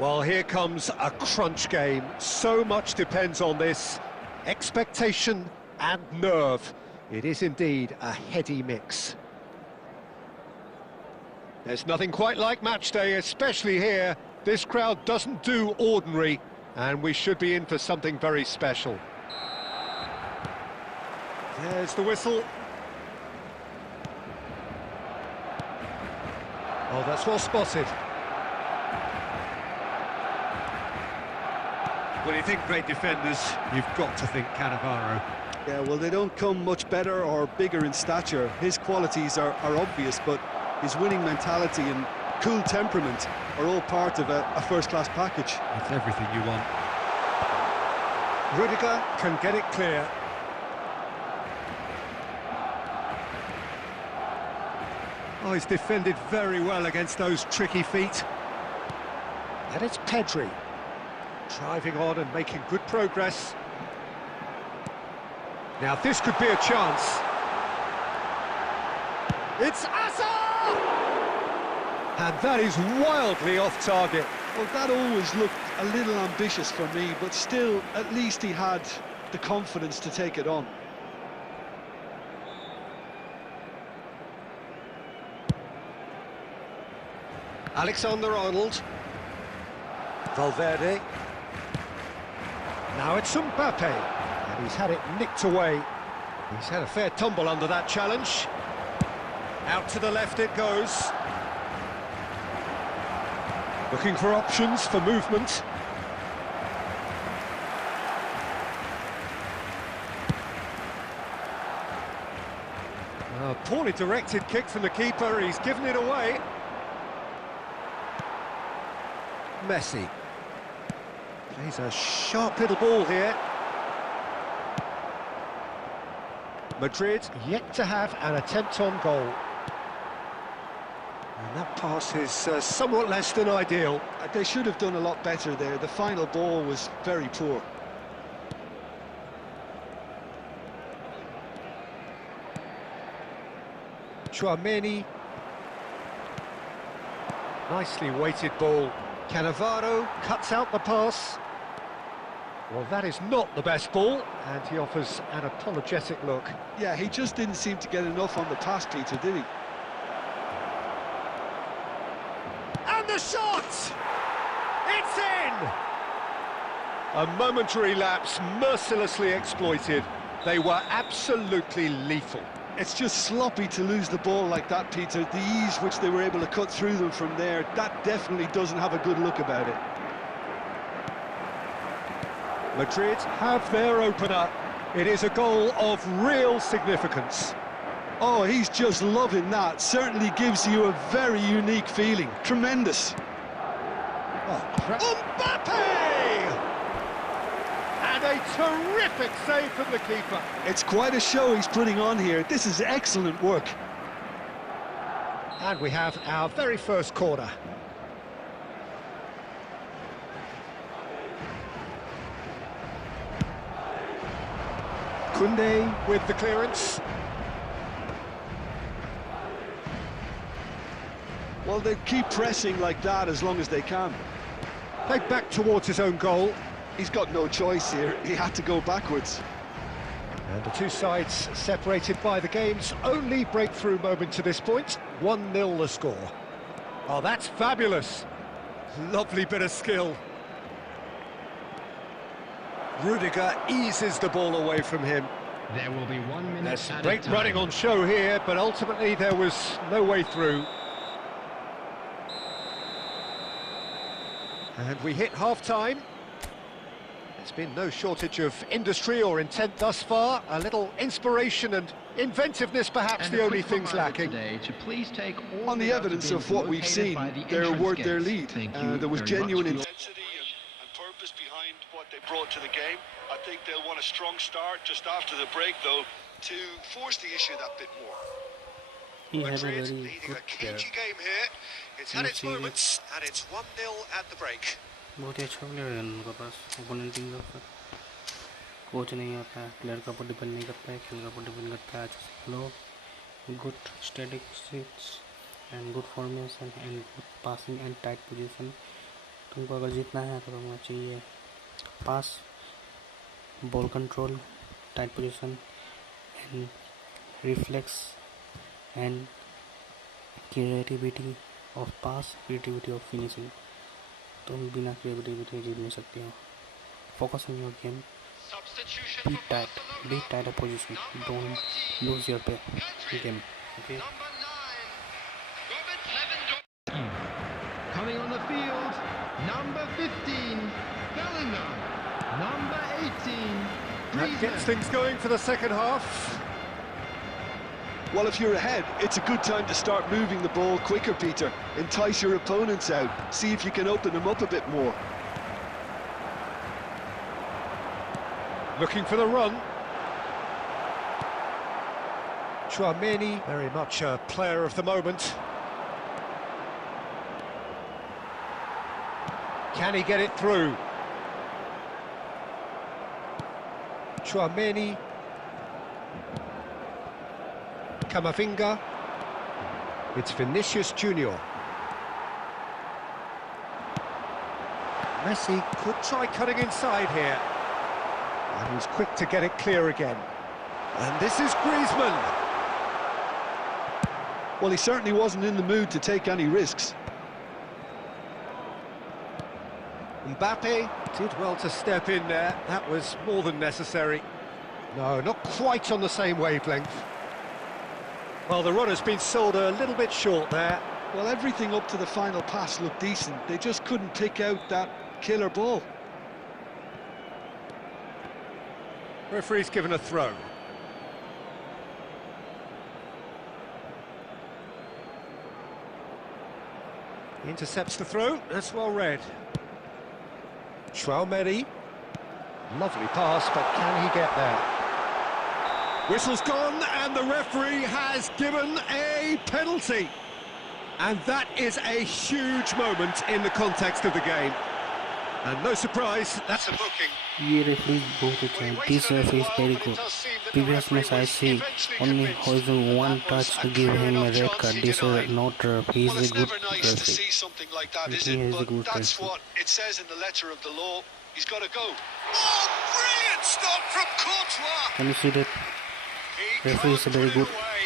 Well, here comes a crunch game. So much depends on this. Expectation and nerve. It is indeed a heady mix. There's nothing quite like match day, especially here. This crowd doesn't do ordinary, and we should be in for something very special. There's the whistle. Oh, that's well spotted. When you think great defenders, you've got to think Cannavaro. Yeah, well, they don't come much better or bigger in stature. His qualities are obvious, but his winning mentality and cool temperament are all part of a first-class package. It's everything you want. Rudiger can get it clear. Oh, he's defended very well against those tricky feet. And it's Pedri. Driving on and making good progress. Now this could be a chance. It's Asa! And that is wildly off target. Well, that always looked a little ambitious for me, but still, at least he had the confidence to take it on. Alexander-Arnold. Valverde. Now it's Mbappe. And he's had it nicked away. He's had a fair tumble under that challenge. Out to the left it goes. Looking for options for movement. A poorly directed kick from the keeper. He's given it away. Messi. Plays a sharp little ball here. Madrid yet to have an attempt on goal. And that pass is somewhat less than ideal. They should have done a lot better there. The final ball was very poor. Chouameni. Nicely weighted ball. Cannavaro cuts out the pass. Well, that is not the best ball, and he offers an apologetic look. Yeah, he just didn't seem to get enough on the pass, Peter, did he? And the shot! It's in! A momentary lapse mercilessly exploited. They were absolutely lethal. It's just sloppy to lose the ball like that, Peter. The ease which they were able to cut through them from there, that definitely doesn't have a good look about it. Madrid have their opener. It is a goal of real significance. Oh, he's just loving that. Certainly gives you a very unique feeling. Tremendous. Oh, Mbappe! And a terrific save from the keeper. It's quite a show he's putting on here. This is excellent work. And we have our very first corner. Koundé with the clearance. Well, they keep pressing like that as long as they can. Played back towards his own goal. He's got no choice here. He had to go backwards. And the two sides separated by the game's only breakthrough moment to this point. 1-0 the score. Oh, that's fabulous. Lovely bit of skill. Rudiger eases the ball away from him. There will be 1 minute. There's some great running on show here, but ultimately there was no way through. And we hit half-time. There's been no shortage of industry or intent thus far. A little inspiration and inventiveness, perhaps the only things lacking. To please take all On the evidence of what we've seen, they're worth their lead. There was genuine Intensity and purpose behind what they brought to the game. I think they'll want a strong start just after the break, though, to force the issue that bit more. He had a Madrid very leading good a player. cagey game here. It's had its Messi. moments, and it's 1-0 at the break. बहुत ही अच्छा player है उनके पास opponent team का coach नहीं आता है player का ऊपर डिपेंड नहीं करता है खेल का ऊपर डिपेंड करता है अच्छा flow good statistics and good formation and good passing and tight position तुमको अगर जीतना है तो तुमको चाहिए pass, ball control, tight position and reflex and creativity of pass, creativity of finishing. तुम बिना क्रिएटिविटी जीत नहीं सकते हो। Focus on your game, be tight of position, don't lose your game. Okay. Coming on the field, number 15, Bellingham. Number 18, That gets things going for the second half. Well, if you're ahead, it's a good time to start moving the ball quicker, Peter. Entice your opponents out. See if you can open them up a bit more. Looking for the run. Chouameni, very much a player of the moment. Can he get it through? Chouameni. Camavinga. It's Vinicius Junior. Messi could try cutting inside here. And he's quick to get it clear again. And this is Griezmann. Well, he certainly wasn't in the mood to take any risks. Mbappe did well to step in there. That was more than necessary. No, not quite on the same wavelength. Well, the run has been sold a little bit short there. Well, everything up to the final pass looked decent. They just couldn't pick out that killer ball. Referee's given a throw. He intercepts the throw. That's well read. Chouameni. Lovely pass, but can he get there? Whistle's gone, and the referee has given a penalty. And that is a huge moment in the context of the game. And no surprise, that's a booking. ये referee बहुत अच्छा है. This referee is very good. Previous match I see only holding one touch to give him a red card. This is not rough. He is a good nice to referee. see something like that, is He it? is a But good that's referee. what it says in the letter of the law. He's got to go. Oh, brilliant stop from Courtois! Can you see that? He Referee is can't very put it good. away.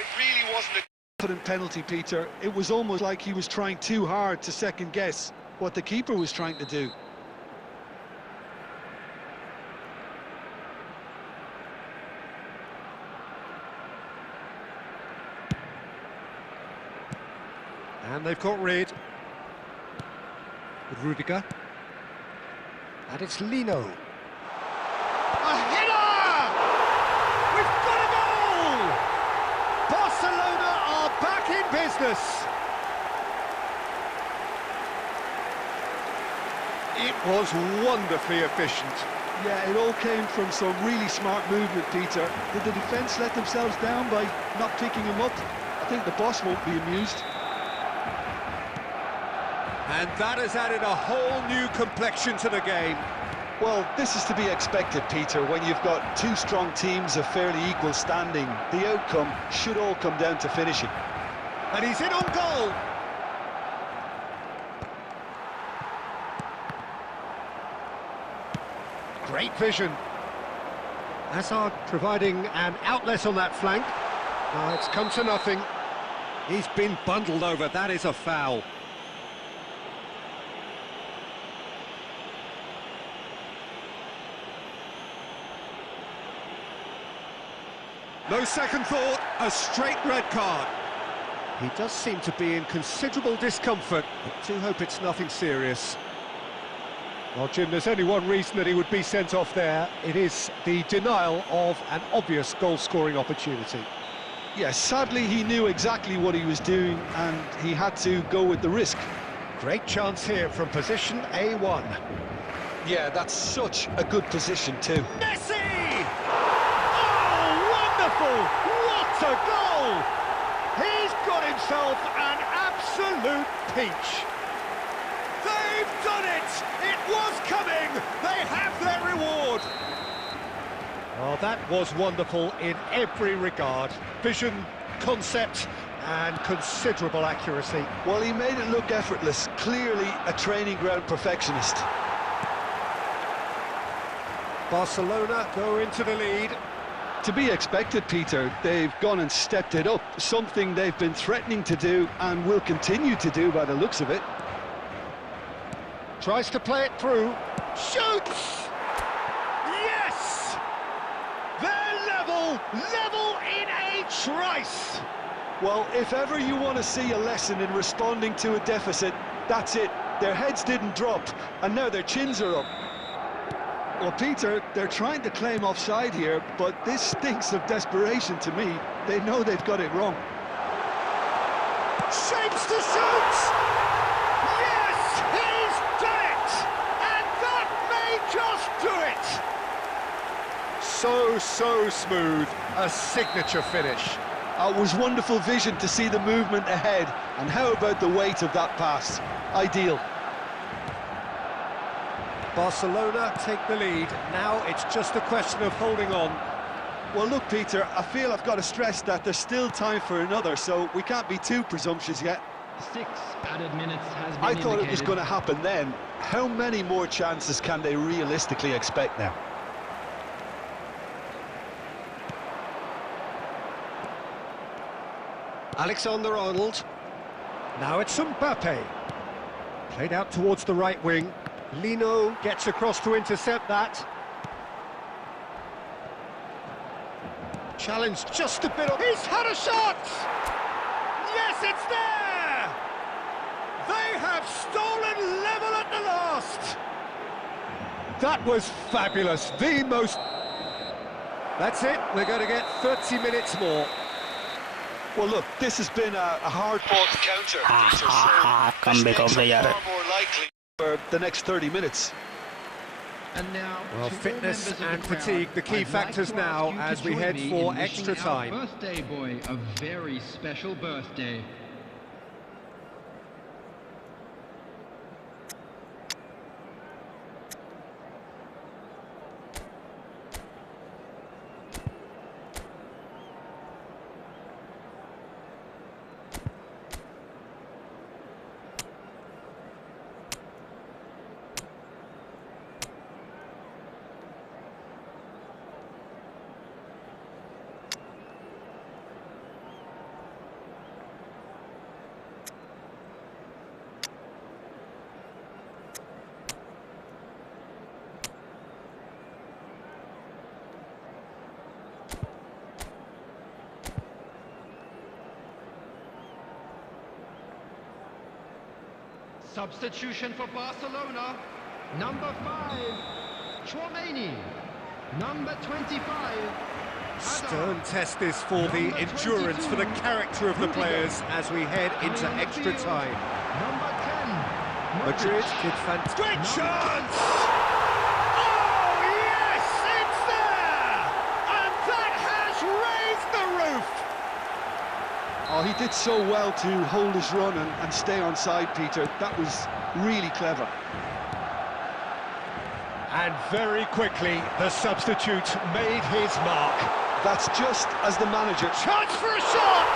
It really wasn't a Confident penalty, Peter. It was almost like he was trying too hard to second guess what the keeper was trying to do. And they've got rid. With Rudiger. And it's Lino. A header! We've got a goal! Barcelona are back in business. It was wonderfully efficient. Yeah, it all came from some really smart movement, Peter. Did the defence let themselves down by not picking him up? I think the boss won't be amused. And that has added a whole new complexion to the game. Well, this is to be expected, Peter, when you've got two strong teams of fairly equal standing. The outcome should all come down to finishing. And he's in on goal. Great vision. Hazard providing an outlet on that flank. It's come to nothing. He's been bundled over. That is a foul. No second thought, a straight red card. He does seem to be in considerable discomfort. I do hope it's nothing serious. Well, Jim, there's only one reason that he would be sent off there. It is the denial of an obvious goal-scoring opportunity. Yes, sadly he knew exactly what he was doing and he had to go with the risk. Great chance here from position A1. Yeah, that's such a good position too. Messi! Oh, wonderful! What a goal! He's got himself an absolute peach. They've done it! It was coming! They have their reward! Oh, that was wonderful in every regard. Vision, concept, And considerable accuracy. Well, he made it look effortless. Clearly a training ground perfectionist. Barcelona go into the lead. To be expected, Peter. They've gone and stepped it up, something they've been threatening to do and will continue to do by the looks of it. Tries to play it through. Shoots! Yes! They're level in a trice! Well, if ever you want to see a lesson in responding to a deficit, that's it. Their heads didn't drop, and now their chins are up. Well, Peter, they're trying to claim offside here, but this stinks of desperation to me. They know they've got it wrong. Shapes to shoot! Yes, he's done it! And that may just do it! So smooth, a signature finish. It was wonderful vision to see the movement ahead, and how about the weight of that pass? Ideal. Barcelona take the lead. Now it's just a question of holding on. Well, look, Peter, I feel I've got to stress that there's still time for another, so we can't be too presumptuous yet. 6 added minutes has been I thought it was indicated. going to happen then. How many more chances can they realistically expect now? Alexander-Arnold. Now it's Mbappe. Played out towards the right wing. Lino gets across to intercept that. Challenge just a bit of... He's had a shot! Yes, it's there! They have stolen level at the last! That was fabulous, the most... That's it, we're going to get 30 minutes more. Well, look, this has been a hard-fought counter. Comeback of the year. Far more likely. For the next 30 minutes. And now, Well, to all fitness members of and the crowd, fatigue, the key I'd like factors to now ask you to as we join head me for in extra wishing our time. birthday boy a very special birthday. Substitution for Barcelona. Number 5, Chouameni. Number 25, Stern test this for the endurance, for the character of the players as we head into extra time. Number 10, Madrid did fantastic. Great chance! Oh, yes, it's there! And that has raised the roof! Oh, he did so well to hold his run and stay on side, Peter. That was really clever. And very quickly, the substitute made his mark. That's just as the manager... Chance for a shot!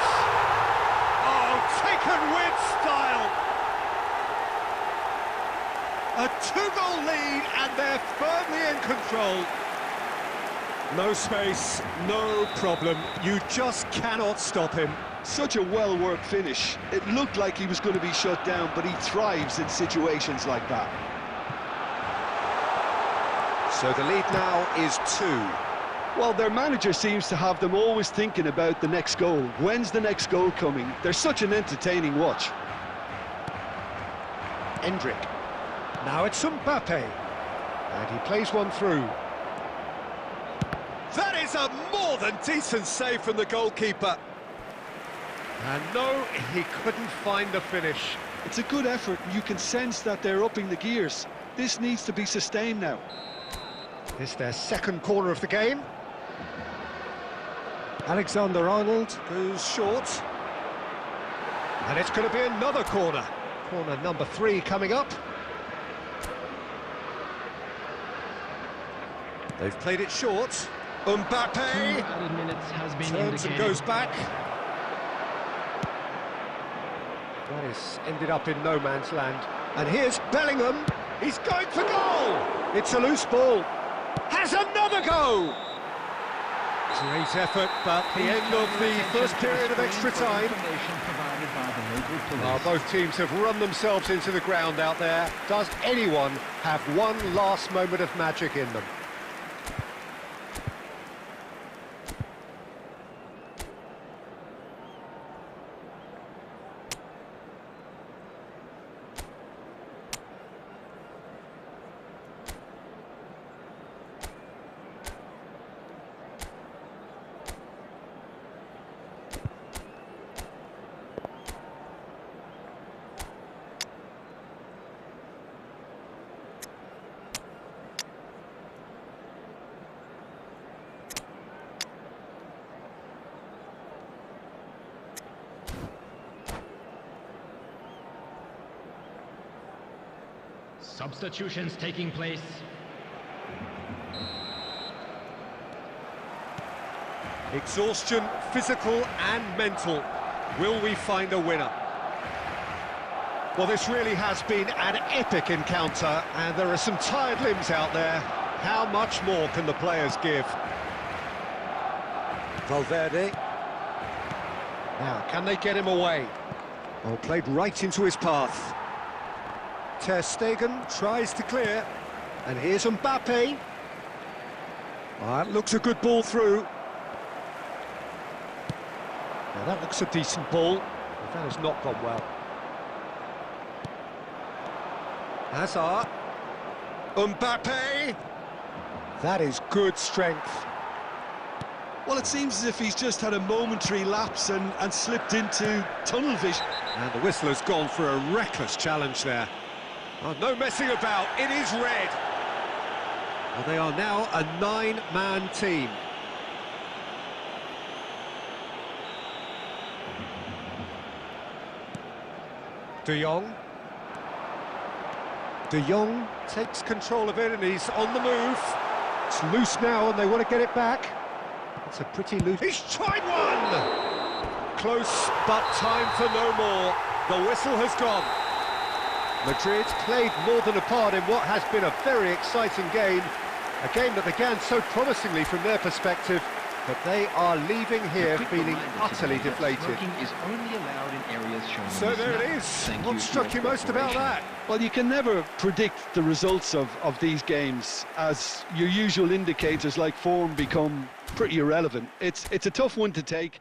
Oh, taken with style! A 2-goal lead, and they're firmly in control. No space, no problem. You just cannot stop him. Such a well-worked finish. It looked like he was going to be shut down, but he thrives in situations like that. So the lead now is 2. Well, their manager seems to have them always thinking about the next goal. When's the next goal coming? They're such an entertaining watch. Endrick. Now it's Mbappe. And he plays one through. That is a more than decent save from the goalkeeper. And no, he couldn't find the finish. It's a good effort, and you can sense that they're upping the gears. This needs to be sustained now. It's their second corner of the game. Alexander-Arnold goes short. And it's going to be another corner. Corner number 3 coming up. They've played it short. Mbappe 2 added minutes has been turns indicated. and goes back. This ended up in no man's land. And here's Bellingham. He's going for goal. It's a loose ball. Has another go. Great effort, but the end of the first period of extra time. Both teams have run themselves into the ground out there. Does anyone have one last moment of magic in them? Substitutions taking place. Exhaustion, physical and mental. Will we find a winner? Well, this really has been an epic encounter, and there are some tired limbs out there. How much more can the players give? Valverde. Now, can they get him away? Oh, played right into his path. Ter Stegen tries to clear, and here's Mbappe. That looks a good ball through. Now that looks a decent ball, but that has not gone well. Hazard. Mbappe. That is good strength. Well, it seems as if he's just had a momentary lapse and slipped into tunnel vision. And the whistle has gone for a reckless challenge there. Oh, no messing about, it is red. Well, they are now a 9-man team. De Jong. De Jong takes control of it and he's on the move. It's loose now and they want to get it back. It's a pretty loose... He's tried one! Close, but time for no more. The whistle has gone. Madrid played more than a part in what has been a very exciting game. A game that began so promisingly from their perspective, but they are leaving here feeling utterly deflated. Is only allowed in areas shown. So there it is. What struck you most about that? Well, you can never predict the results of these games, as your usual indicators like form become pretty irrelevant. It's a tough one to take.